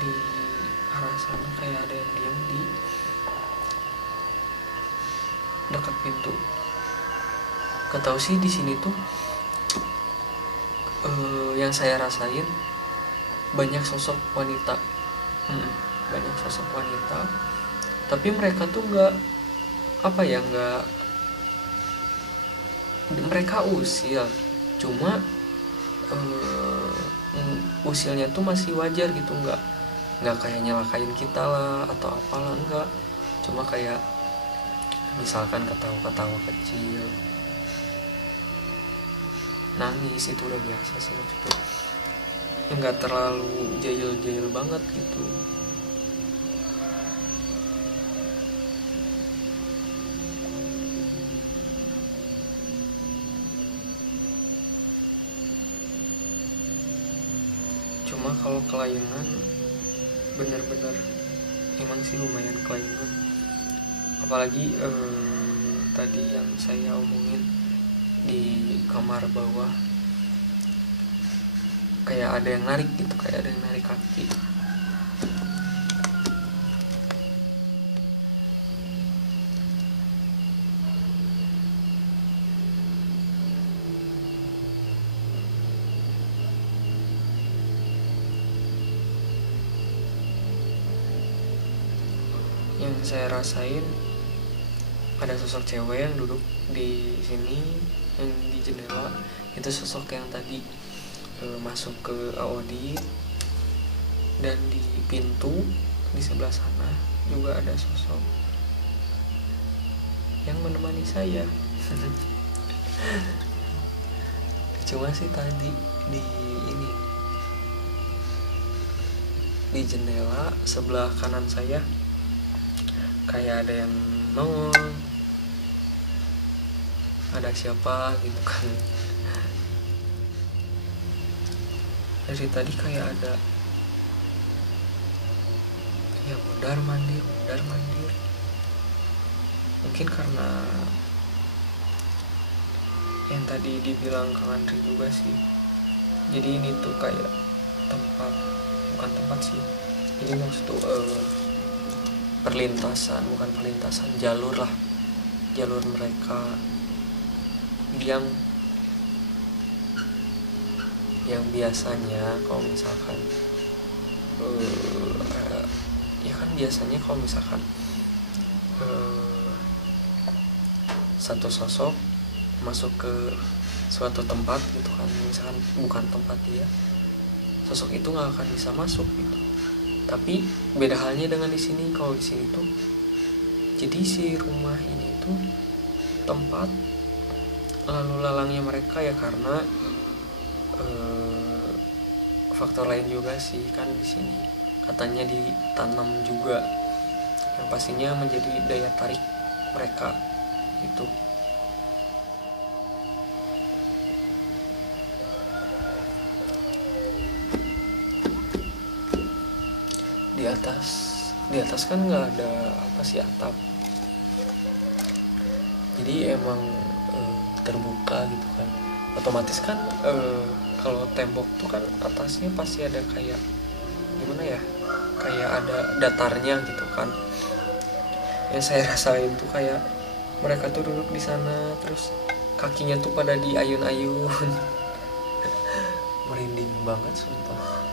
Di arah sana kayak ada yang diam di dekat pintu. Gak tahu sih di sini tuh yang saya rasain banyak sosok wanita. Banyak sosok wanita, tapi mereka tuh nggak apa ya, nggak, mereka usil, cuma usilnya tuh masih wajar gitu, nggak kayak nyalakain kita lah atau apalah, enggak, cuma kayak misalkan ketawa-ketawa kecil, nangis, itu udah biasa sih maksudnya, nggak terlalu jahil-jahil banget gitu. Cuma kalau kelayangan bener-bener emang sih lumayan kelayangan, apalagi tadi yang saya omongin di kamar bawah, kayak ada yang narik gitu, kayak ada yang narik kaki. Yang saya rasain ada sosok cewek yang duduk di sini, yang di jendela, itu sosok yang tadi masuk ke audit, dan di pintu di sebelah sana juga ada sosok yang menemani saya. Cuma sih tadi di ini, di jendela sebelah kanan saya kayak ada yang nongol, ada siapa gitu kan. Dari tadi kayak ada ya mundar mandir. Mungkin karena yang tadi dibilang Kang Andri juga sih, jadi ini tuh kayak tempat, bukan tempat sih, jadi maksud tuh bukan perlintasan, jalur lah, jalur mereka yang biasanya kalau misalkan ya kan biasanya kalau misalkan satu sosok masuk ke suatu tempat gitu kan, misalkan bukan tempat dia, sosok itu nggak akan bisa masuk gitu. Tapi beda halnya dengan di sini. Kalau di sini tuh jadi si rumah ini tuh tempat lalu lalangnya mereka ya, karena faktor lain juga sih kan, di sini katanya ditanam juga yang pastinya menjadi daya tarik mereka gitu. Di atas kan nggak ada apa sih, atap, jadi emang terbuka gitu kan, otomatis kan kalau tembok tuh kan atasnya pasti ada kayak gimana ya, kayak ada datarnya gitu kan. Yang saya rasain tuh kayak mereka tuh duduk di sana, terus kakinya tuh pada diayun-ayun. Merinding banget sumpah.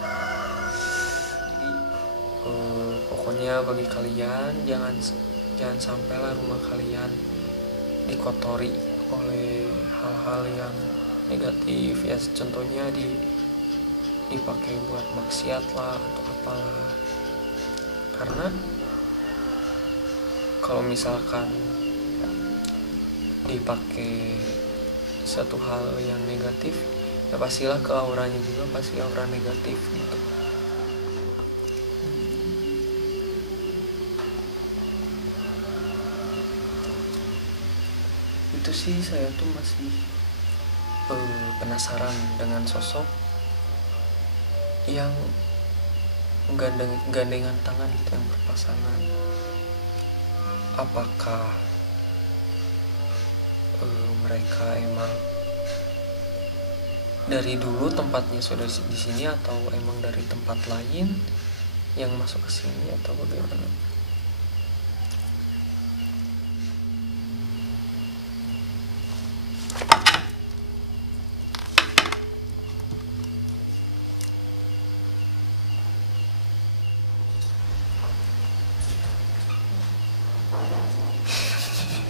Pokoknya bagi kalian jangan sampailah rumah kalian dikotori oleh hal-hal yang negatif ya, contohnya dipakai buat maksiat lah atau apalah. Karena kalau misalkan dipakai satu hal yang negatif ya pastilah ke auranya juga pasti aura negatif gitu. itu sih saya tuh masih penasaran dengan sosok yang gandengan tangan gitu, yang berpasangan. Apakah mereka emang dari dulu tempatnya sudah di sini, atau emang dari tempat lain yang masuk ke sini, atau bagaimana?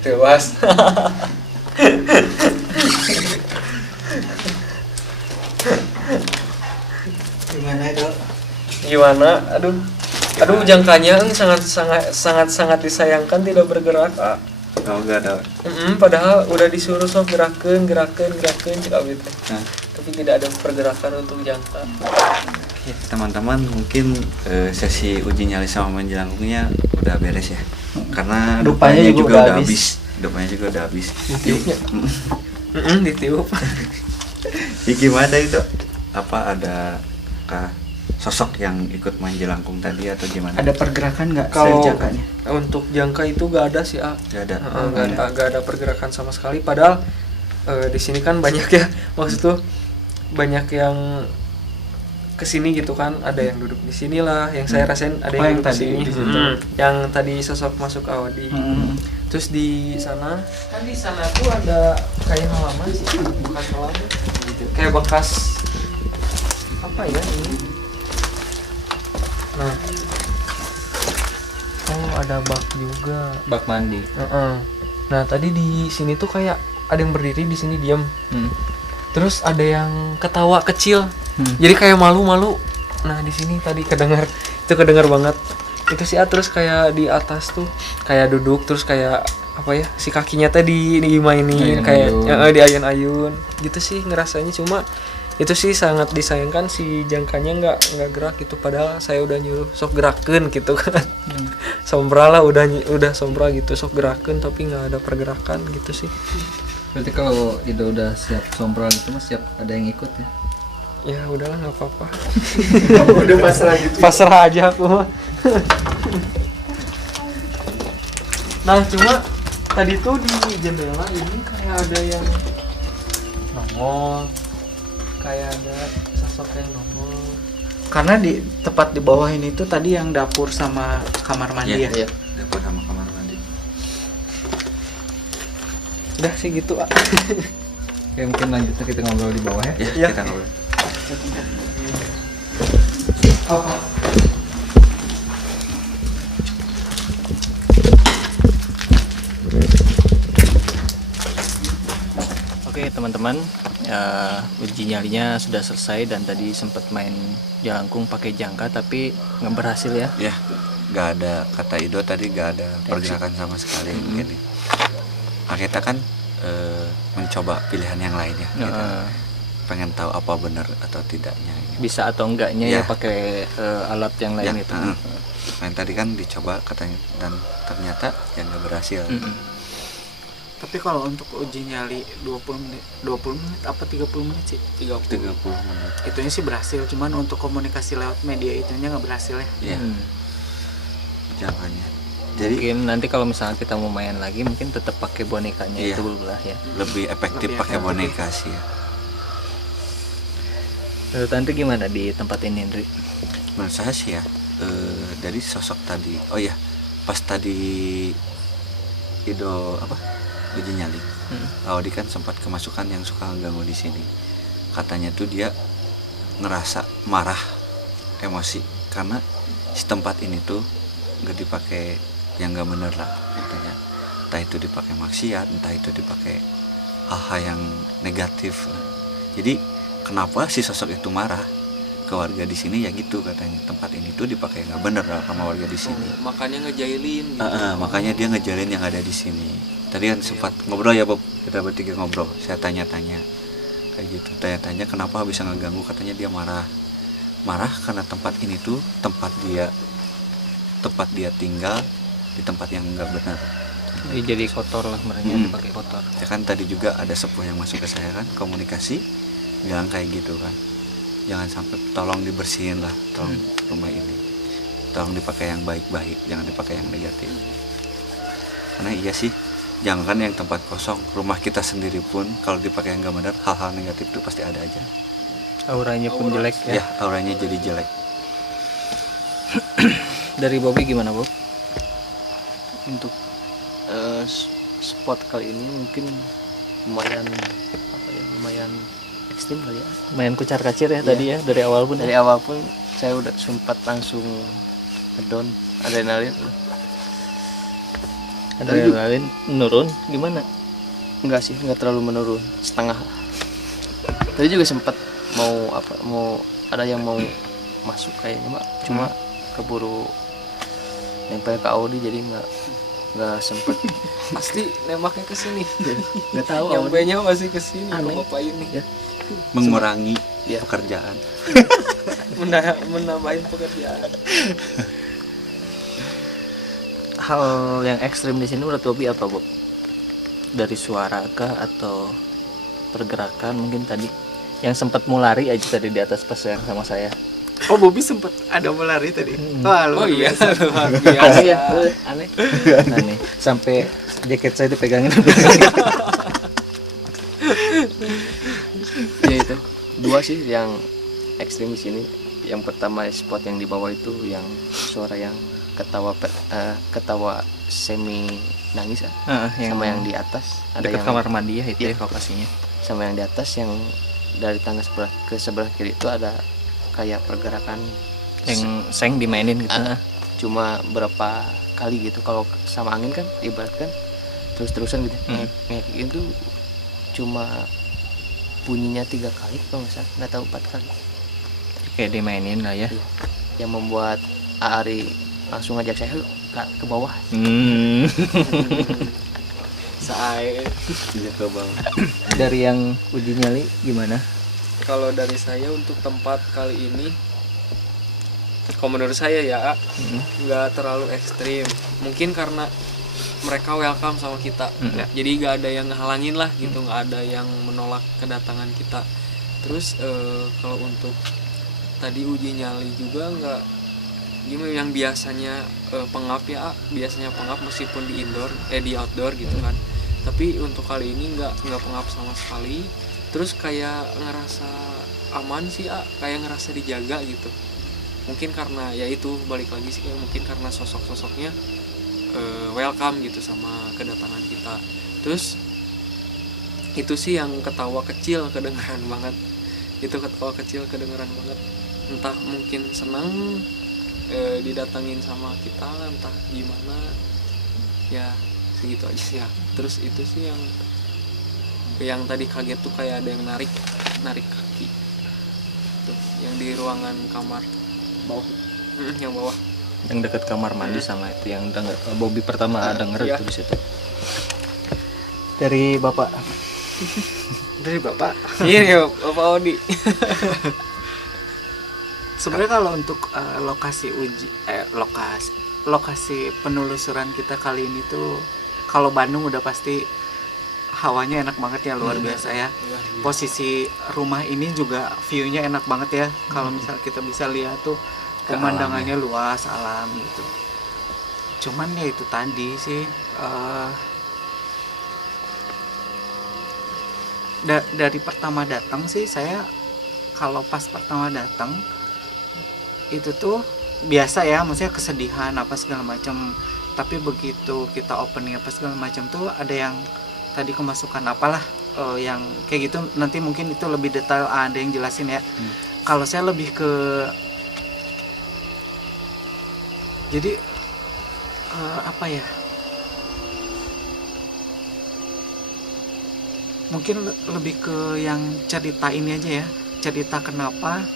Tewas. Gimana itu? Gimana? Aduh, jangkanya sangat disayangkan tidak bergerak. Oh, enggak ada. Padahal udah disuruh sok gerakan cek abi teh. Tapi tidak ada pergerakan untuk jangka. Oke, teman-teman, mungkin sesi uji nyali sama menjelangkungnya udah beres ya. Karena Dupanya juga udah habis. Dupanya juga udah habis. Ditiupnya. Ditiup. Gimana itu? Apa ada sosok yang ikut main jelangkung tadi atau gimana? Ada pergerakan nggak Kalau jangkanya? untuk jangka itu gak ada sih, Gak ada. Gak ada pergerakan sama sekali. Padahal di sini kan banyak ya, maksud tuh banyak yang kesini gitu kan, ada yang duduk di sini lah, yang saya rasain ada yang duduk tadi di di sini. situ. Yang tadi sosok masuk Audi. Terus di sana kan, di sana tuh ada kayak halaman sih, bekas halaman gitu. Kayak bekas apa ya ini? Nah, oh ada bak juga. Bak mandi. Nah tadi di sini tuh kayak ada yang berdiri di sini diam. Terus ada yang ketawa kecil. Jadi kayak malu-malu. Nah di sini tadi kedengar banget. Itu sih, terus kayak di atas tuh kayak duduk, terus kayak apa ya, si kakinya teh dimainin kayak di ayun-ayun gitu sih ngerasanya. Cuma itu sih sangat disayangkan si jangkanya nggak gerak gitu, padahal saya udah nyuruh sok gerakeun gitu kan. Sombra lah, udah sombra gitu, sok gerakeun, tapi nggak ada pergerakan gitu sih. Berarti kalau itu udah siap sombral gitu mas, siap ada yang ikut ya? Ya udahlah, nggak apa-apa. Udah pasrah gitu. Pasrah aja aku mah. Nah cuma tadi tuh di jendela ini kayak ada yang nongol, kayak ada sosok yang nongol. Karena di tepat di bawah ini tuh tadi yang dapur sama kamar mandi ya. Dapur sama kamar mandi. Udah sih gitu. Oke, mungkin lanjutnya kita ngobrol di bawah ya. Ya. Kita ngobrol. Oke teman-teman, uji nyalinya sudah selesai dan tadi sempat main jelangkung pakai jangka tapi nggak berhasil ya. Ya, nggak ada kata Ido tadi, nggak ada pergerakan sama sekali. Gitu. Nah, kita kan mencoba pilihan yang lain ya. Kita pengen tahu apa benar atau tidaknya. Bisa atau enggaknya ya Ya. pakai alat yang lain Ya, itu. Yang tadi kan dicoba katanya dan ternyata ya nggak berhasil. Tapi kalau untuk uji nyali 20 menit apa 30 menit sih? 30 menit. Itunya sih berhasil, cuman untuk komunikasi lewat media itunya nggak berhasil ya. Iya. Jangannya. Jadi Mungkin nanti kalau misalnya kita mau main lagi mungkin tetap pakai bonekanya Iya. itu dulu lah ya. lebih efektif Lebih pakai efektif. boneka sih ya. Menurut Andri gimana di tempat ini, Andri? Menurut saya sih ya, dari sosok tadi, oh ya, pas tadi Ido uji nyali, Audi kan sempat kemasukan yang suka ganggu di sini. Katanya tuh dia ngerasa marah, emosi karena si tempat ini tuh gak dipakai yang gak bener lah, katanya. Entah itu dipakai maksiat, entah itu dipakai hal-hal yang negatif. Jadi kenapa si sosok itu marah ke warga di sini ya gitu, katanya tempat ini tuh dipakai nggak bener lah sama warga di sini. Makanya ngejailin gitu. Makanya dia ngejalin yang ada di sini. Tadi kan sempat ngobrol ya Bob, kita bertiga ngobrol. Saya tanya-tanya kayak gitu, tanya-tanya kenapa bisa ngeganggu, katanya dia marah karena tempat ini tuh tempat dia tinggal di tempat yang nggak benar. Jadi kotor lah mereka dipakai kotor. Ya kan tadi juga ada sepuh yang masuk ke saya kan, komunikasi bilang kayak gitu kan, jangan sampai, tolong dibersihin lah, tolong rumah ini, tolong dipakai yang baik-baik, jangan dipakai yang negatif. Karena iya sih, jangan kan yang tempat kosong, rumah kita sendiri pun kalau dipakai yang gak benar, hal-hal negatif itu pasti ada aja. Auranya pun jelek Ya, ya. auranya jadi jelek. Dari Bobby gimana, Bob? Untuk spot kali ini mungkin lumayan lumayan ekstrim kali ya. Lumayan kucar-kacir ya tadi ya, dari awal pun. Dari awal pun saya udah sempat langsung ngedown adrenalin. Adrenalin menurun gimana? Enggak sih, enggak terlalu menurun, setengah. Tadi juga sempat mau ada yang mau masuk kayaknya, Mbak. Cuma keburu nempel ke Audi jadi nggak sempet. Pasti nembaknya ke sini. Nggak tahu Yang B-nya masih ke sini. Aneh. Bapak ini Ya. Mengurangi Ya. pekerjaan. menambahin pekerjaan. Hal yang ekstrim di sini menurut Bobby apa, Bob? Dari suara kah atau pergerakan mungkin tadi yang sempat mau lari aja tadi di atas pas yang sama saya. Oh, Bobby sempat ada mau lari tadi. Wah, Oh luar iya, biasa. luar Aneh biasa. ya, aneh. Aneh. Sampai jaket saya dipegangin. Ya itu dua sih yang ekstrim di sini. Yang pertama spot yang di bawah itu yang suara yang ketawa semi nangis ya. Sama yang di atas ada dekat yang kamar mandi ya itu Iya. ya lokasinya. sama yang di atas yang dari tangga sebelah ke sebelah kiri itu ada kayak pergerakan Yang seng dimainin gitu. cuma berapa kali gitu. Kalau sama angin kan ibaratkan terus-terusan gitu. Kayak gitu cuma bunyinya 3 kali kalau nggak salah, nggak tahu 4 kali. Kayak dimainin lah ya. Yang membuat Ari langsung ngajak saya "Yuk, ke bawah." Sae. Tidak ke bawah. Dari yang uji nyali gimana? Kalau dari saya untuk tempat kali ini, kalau menurut saya ya nggak terlalu ekstrim. Mungkin karena mereka welcome sama kita, jadi nggak ada yang ngehalangin lah gitu, nggak ada yang menolak kedatangan kita. Terus kalau untuk tadi uji nyali juga nggak gimana, yang biasanya pengap ya, biasanya pengap meskipun di indoor di outdoor gitu kan. Tapi untuk kali ini nggak pengap sama sekali. Terus kayak ngerasa aman sih, kayak ngerasa dijaga gitu. Mungkin karena ya itu balik lagi sih, mungkin karena sosok-sosoknya welcome gitu sama kedatangan kita. Terus itu sih yang ketawa kecil kedengeran banget. Itu ketawa kecil kedengeran banget. Entah mungkin senang didatangin sama kita, entah gimana. Ya segitu aja sih ya. Terus itu sih yang tadi kaget tuh kayak ada yang narik kaki tuh, yang di ruangan kamar bawah. Yang bawah, Yang dekat kamar mandi sama itu yang denger Bobby pertama denger iya. itu di situ. Dari Bapak. Dari Bapak. iya ya Bapak Odi. Sebenarnya kalau untuk lokasi lokasi penelusuran kita kali ini tuh, kalau Bandung udah pasti hawanya enak banget ya, luar biasa ya. Posisi rumah ini juga view-nya enak banget ya. Kalau misal kita bisa lihat tuh pemandangannya luas, alam gitu. Cuman ya itu tadi sih dari pertama datang sih, saya kalau pas pertama datang itu tuh biasa ya, maksudnya kesedihan apa segala macam. Tapi begitu kita opening apa segala macam tuh ada yang tadi kemasukan apalah yang kayak gitu, nanti mungkin itu lebih detail ada yang jelasin ya. Kalau saya lebih ke jadi apa ya, mungkin lebih ke yang cerita ini aja ya, cerita kenapa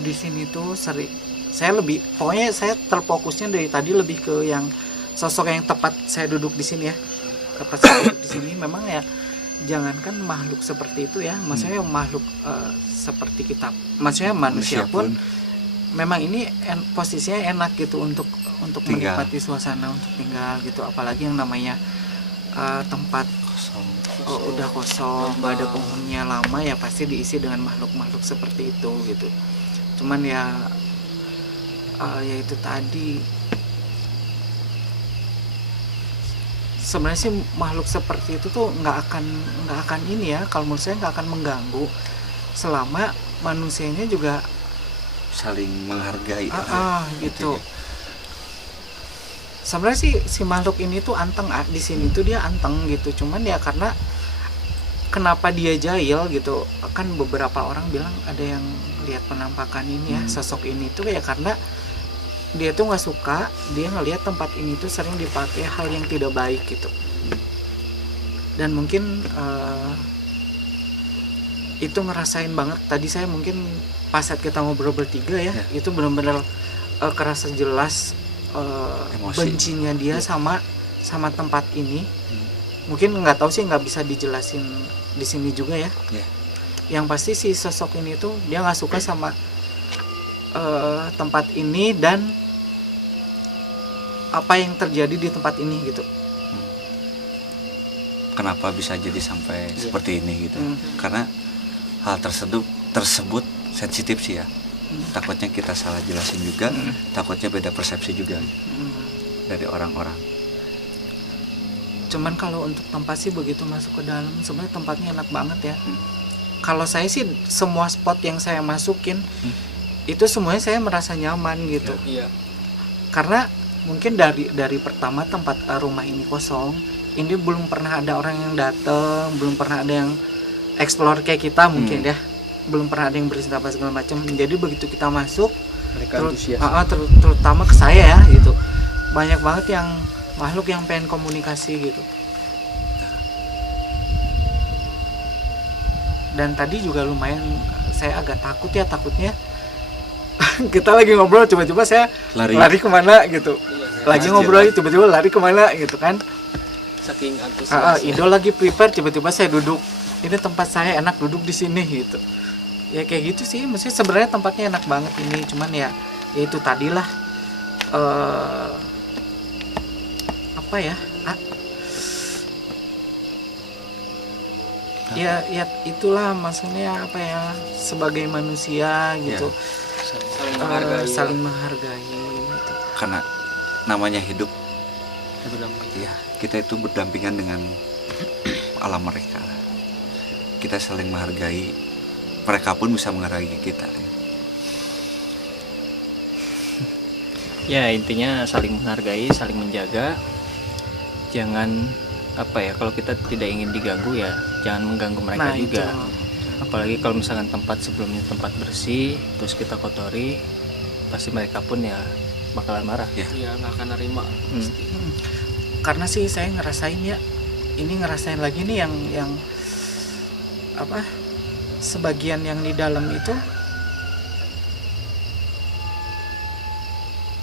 di sini tuh sering saya lebih, pokoknya saya terfokusnya dari tadi lebih ke yang sosok yang tepat saya duduk di sini ya, tepat saya duduk di sini. Memang ya jangankan makhluk seperti itu ya, maksudnya makhluk seperti kita, maksudnya manusia pun memang ini posisinya enak gitu untuk Tinggal. menikmati suasana untuk tinggal gitu, apalagi yang namanya tempat Kosong. udah kosong, nggak ada penghuninya lama, ya pasti diisi dengan makhluk-makhluk seperti itu gitu. Cuman ya itu tadi, sebenarnya sih makhluk seperti itu tuh nggak akan ini ya, kalau menurut saya nggak akan mengganggu selama manusianya juga Saling menghargai. gitu. Sebenarnya sih si makhluk ini tuh anteng, di sini tuh dia anteng gitu. Cuman ya karena kenapa dia jahil gitu, kan beberapa orang bilang ada yang lihat penampakan ini ya, sosok ini tuh ya karena dia tuh nggak suka, dia ngelihat tempat ini tuh sering dipakai hal yang tidak baik gitu. Dan mungkin itu ngerasain banget. Tadi saya mungkin pas saat kita ngobrol bertiga ya, itu benar-benar kerasa jelas Emosi. bencinya dia sama tempat ini. Mungkin nggak tahu sih, nggak bisa dijelasin di sini juga ya. Yang pasti si sosok ini tuh dia nggak suka sama tempat ini dan apa yang terjadi di tempat ini gitu. Kenapa bisa jadi sampai seperti ini gitu? Karena hal tersebut sensitif sih ya. Takutnya kita salah jelasin juga, takutnya beda persepsi juga dari orang-orang. Cuman kalau untuk tempat sih begitu masuk ke dalam, sebenarnya tempatnya enak banget ya. Kalau saya sih semua spot yang saya masukin itu semuanya saya merasa nyaman gitu. Iya. Karena mungkin dari pertama tempat rumah ini kosong, ini belum pernah ada orang yang datang, belum pernah ada yang explore kayak kita mungkin ya. Belum pernah ada yang bercerita apa segala macam. Jadi begitu kita masuk, Mereka antusias. terutama ke saya ya gitu, banyak banget yang makhluk yang pengen komunikasi gitu. Dan tadi juga lumayan saya agak takutnya kita lagi ngobrol coba-coba saya lari kemana gitu, lagi ngobrol tiba-tiba lari kemana gitu kan. Saking antusias. Ido lagi prepare, tiba-tiba saya duduk, ini tempat saya enak duduk di sini gitu. Ya kayak gitu sih, maksudnya sebenarnya tempatnya enak banget ini, cuman ya itu tadilah apa ya, ya itulah maksudnya apa ya, sebagai manusia gitu, saling menghargai gitu. Karena namanya hidup, ya kita itu berdampingan dengan alam mereka. Kita saling menghargai, mereka pun bisa menghargai kita. Ya intinya saling menghargai, saling menjaga. Jangan apa ya, kalau kita tidak ingin diganggu ya jangan mengganggu mereka juga. Apalagi kalau misalkan tempat sebelumnya tempat bersih terus kita kotori, pasti mereka pun ya bakalan marah. Iya, nggak akan nerima. Karena sih saya ngerasain ya, ini ngerasain lagi nih yang apa, sebagian yang di dalam itu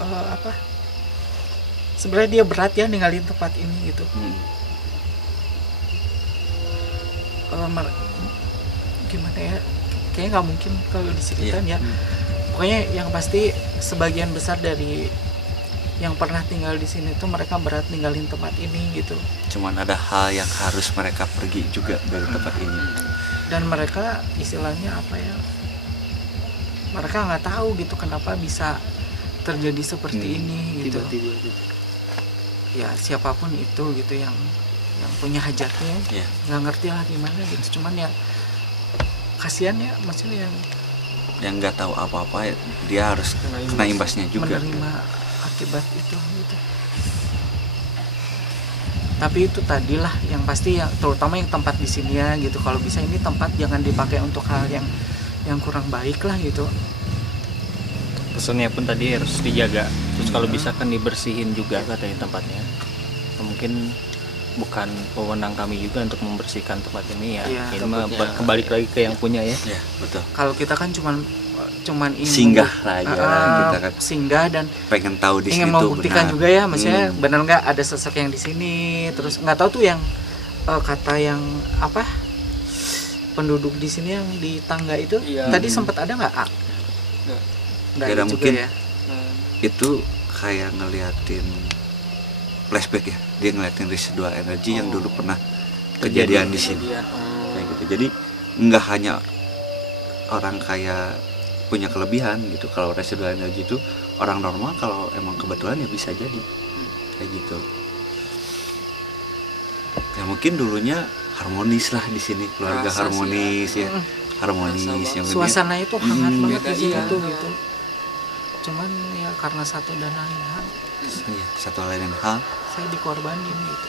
apa, sebenarnya dia berat ya ninggalin tempat ini gitu. Gimana ya, kayaknya nggak mungkin kalau diceritain ya. Pokoknya yang pasti sebagian besar dari yang pernah tinggal di sini tuh mereka berat ninggalin tempat ini gitu. Cuman ada hal yang harus mereka pergi juga dari tempat ini. Dan mereka istilahnya apa ya, mereka nggak tahu gitu kenapa bisa terjadi seperti ini gitu. Tiba-tiba gitu. Ya siapapun itu gitu yang punya hajatnya, nggak ngerti lah gimana gitu. Cuman ya kasihan ya, maksudnya yang nggak tahu apa-apa ya, dia harus kena imbasnya juga. Menerima akibat itu gitu. Tapi itu tadilah yang pasti ya, terutama yang tempat di sini ya gitu. Kalau bisa ini tempat jangan dipakai untuk hal yang kurang baik lah gitu. Pesannya pun tadi harus dijaga. Terus kalau bisa kan dibersihin juga katanya tempatnya. Mungkin bukan wewenang kami juga untuk membersihkan tempat ini ya. Ini mah kembali lagi ke yang punya ya. Ya betul. Kalau kita kan cuman ingin singgah lah aja, kita kan singgah dan pengen tahu di ingin situ membuktikan benar. juga ya, maksudnya benar nggak ada sosok yang di sini. Terus nggak tahu tuh yang kata yang apa, penduduk di sini yang di tangga itu tadi sempat ada nggak? Nggak Beda ada juga mungkin ya. itu kayak ngeliatin flashback ya, dia ngeliatin residual energi yang dulu pernah kejadian di sini kayak gitu. Jadi nggak hanya orang kayak punya kelebihan gitu. Kalau residual energi itu orang normal kalau emang kebetulan ya bisa jadi kayak gitu. Ya mungkin dulunya harmonis lah di sini, keluarga Rasa sih harmonis ya, harmonis yang gede. Suasana itu hangat banget beda, di sini iya. tuh gitu. Cuman ya karena satu dan lain hal Iya, satu lain hal. saya dikorbanin gitu.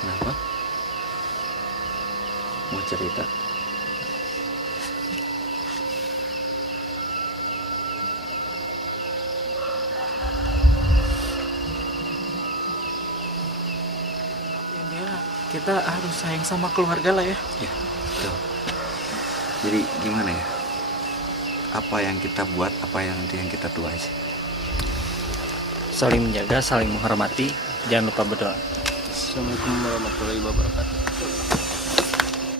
Kenapa? Mau cerita? Ya, kita harus sayang sama keluarga lah ya. Ya, betul. Jadi gimana ya? Apa yang kita buat, apa yang kita tuai sih? Saling menjaga, saling menghormati, jangan lupa berdoa. Assalamualaikum warahmatullahi wabarakatuh.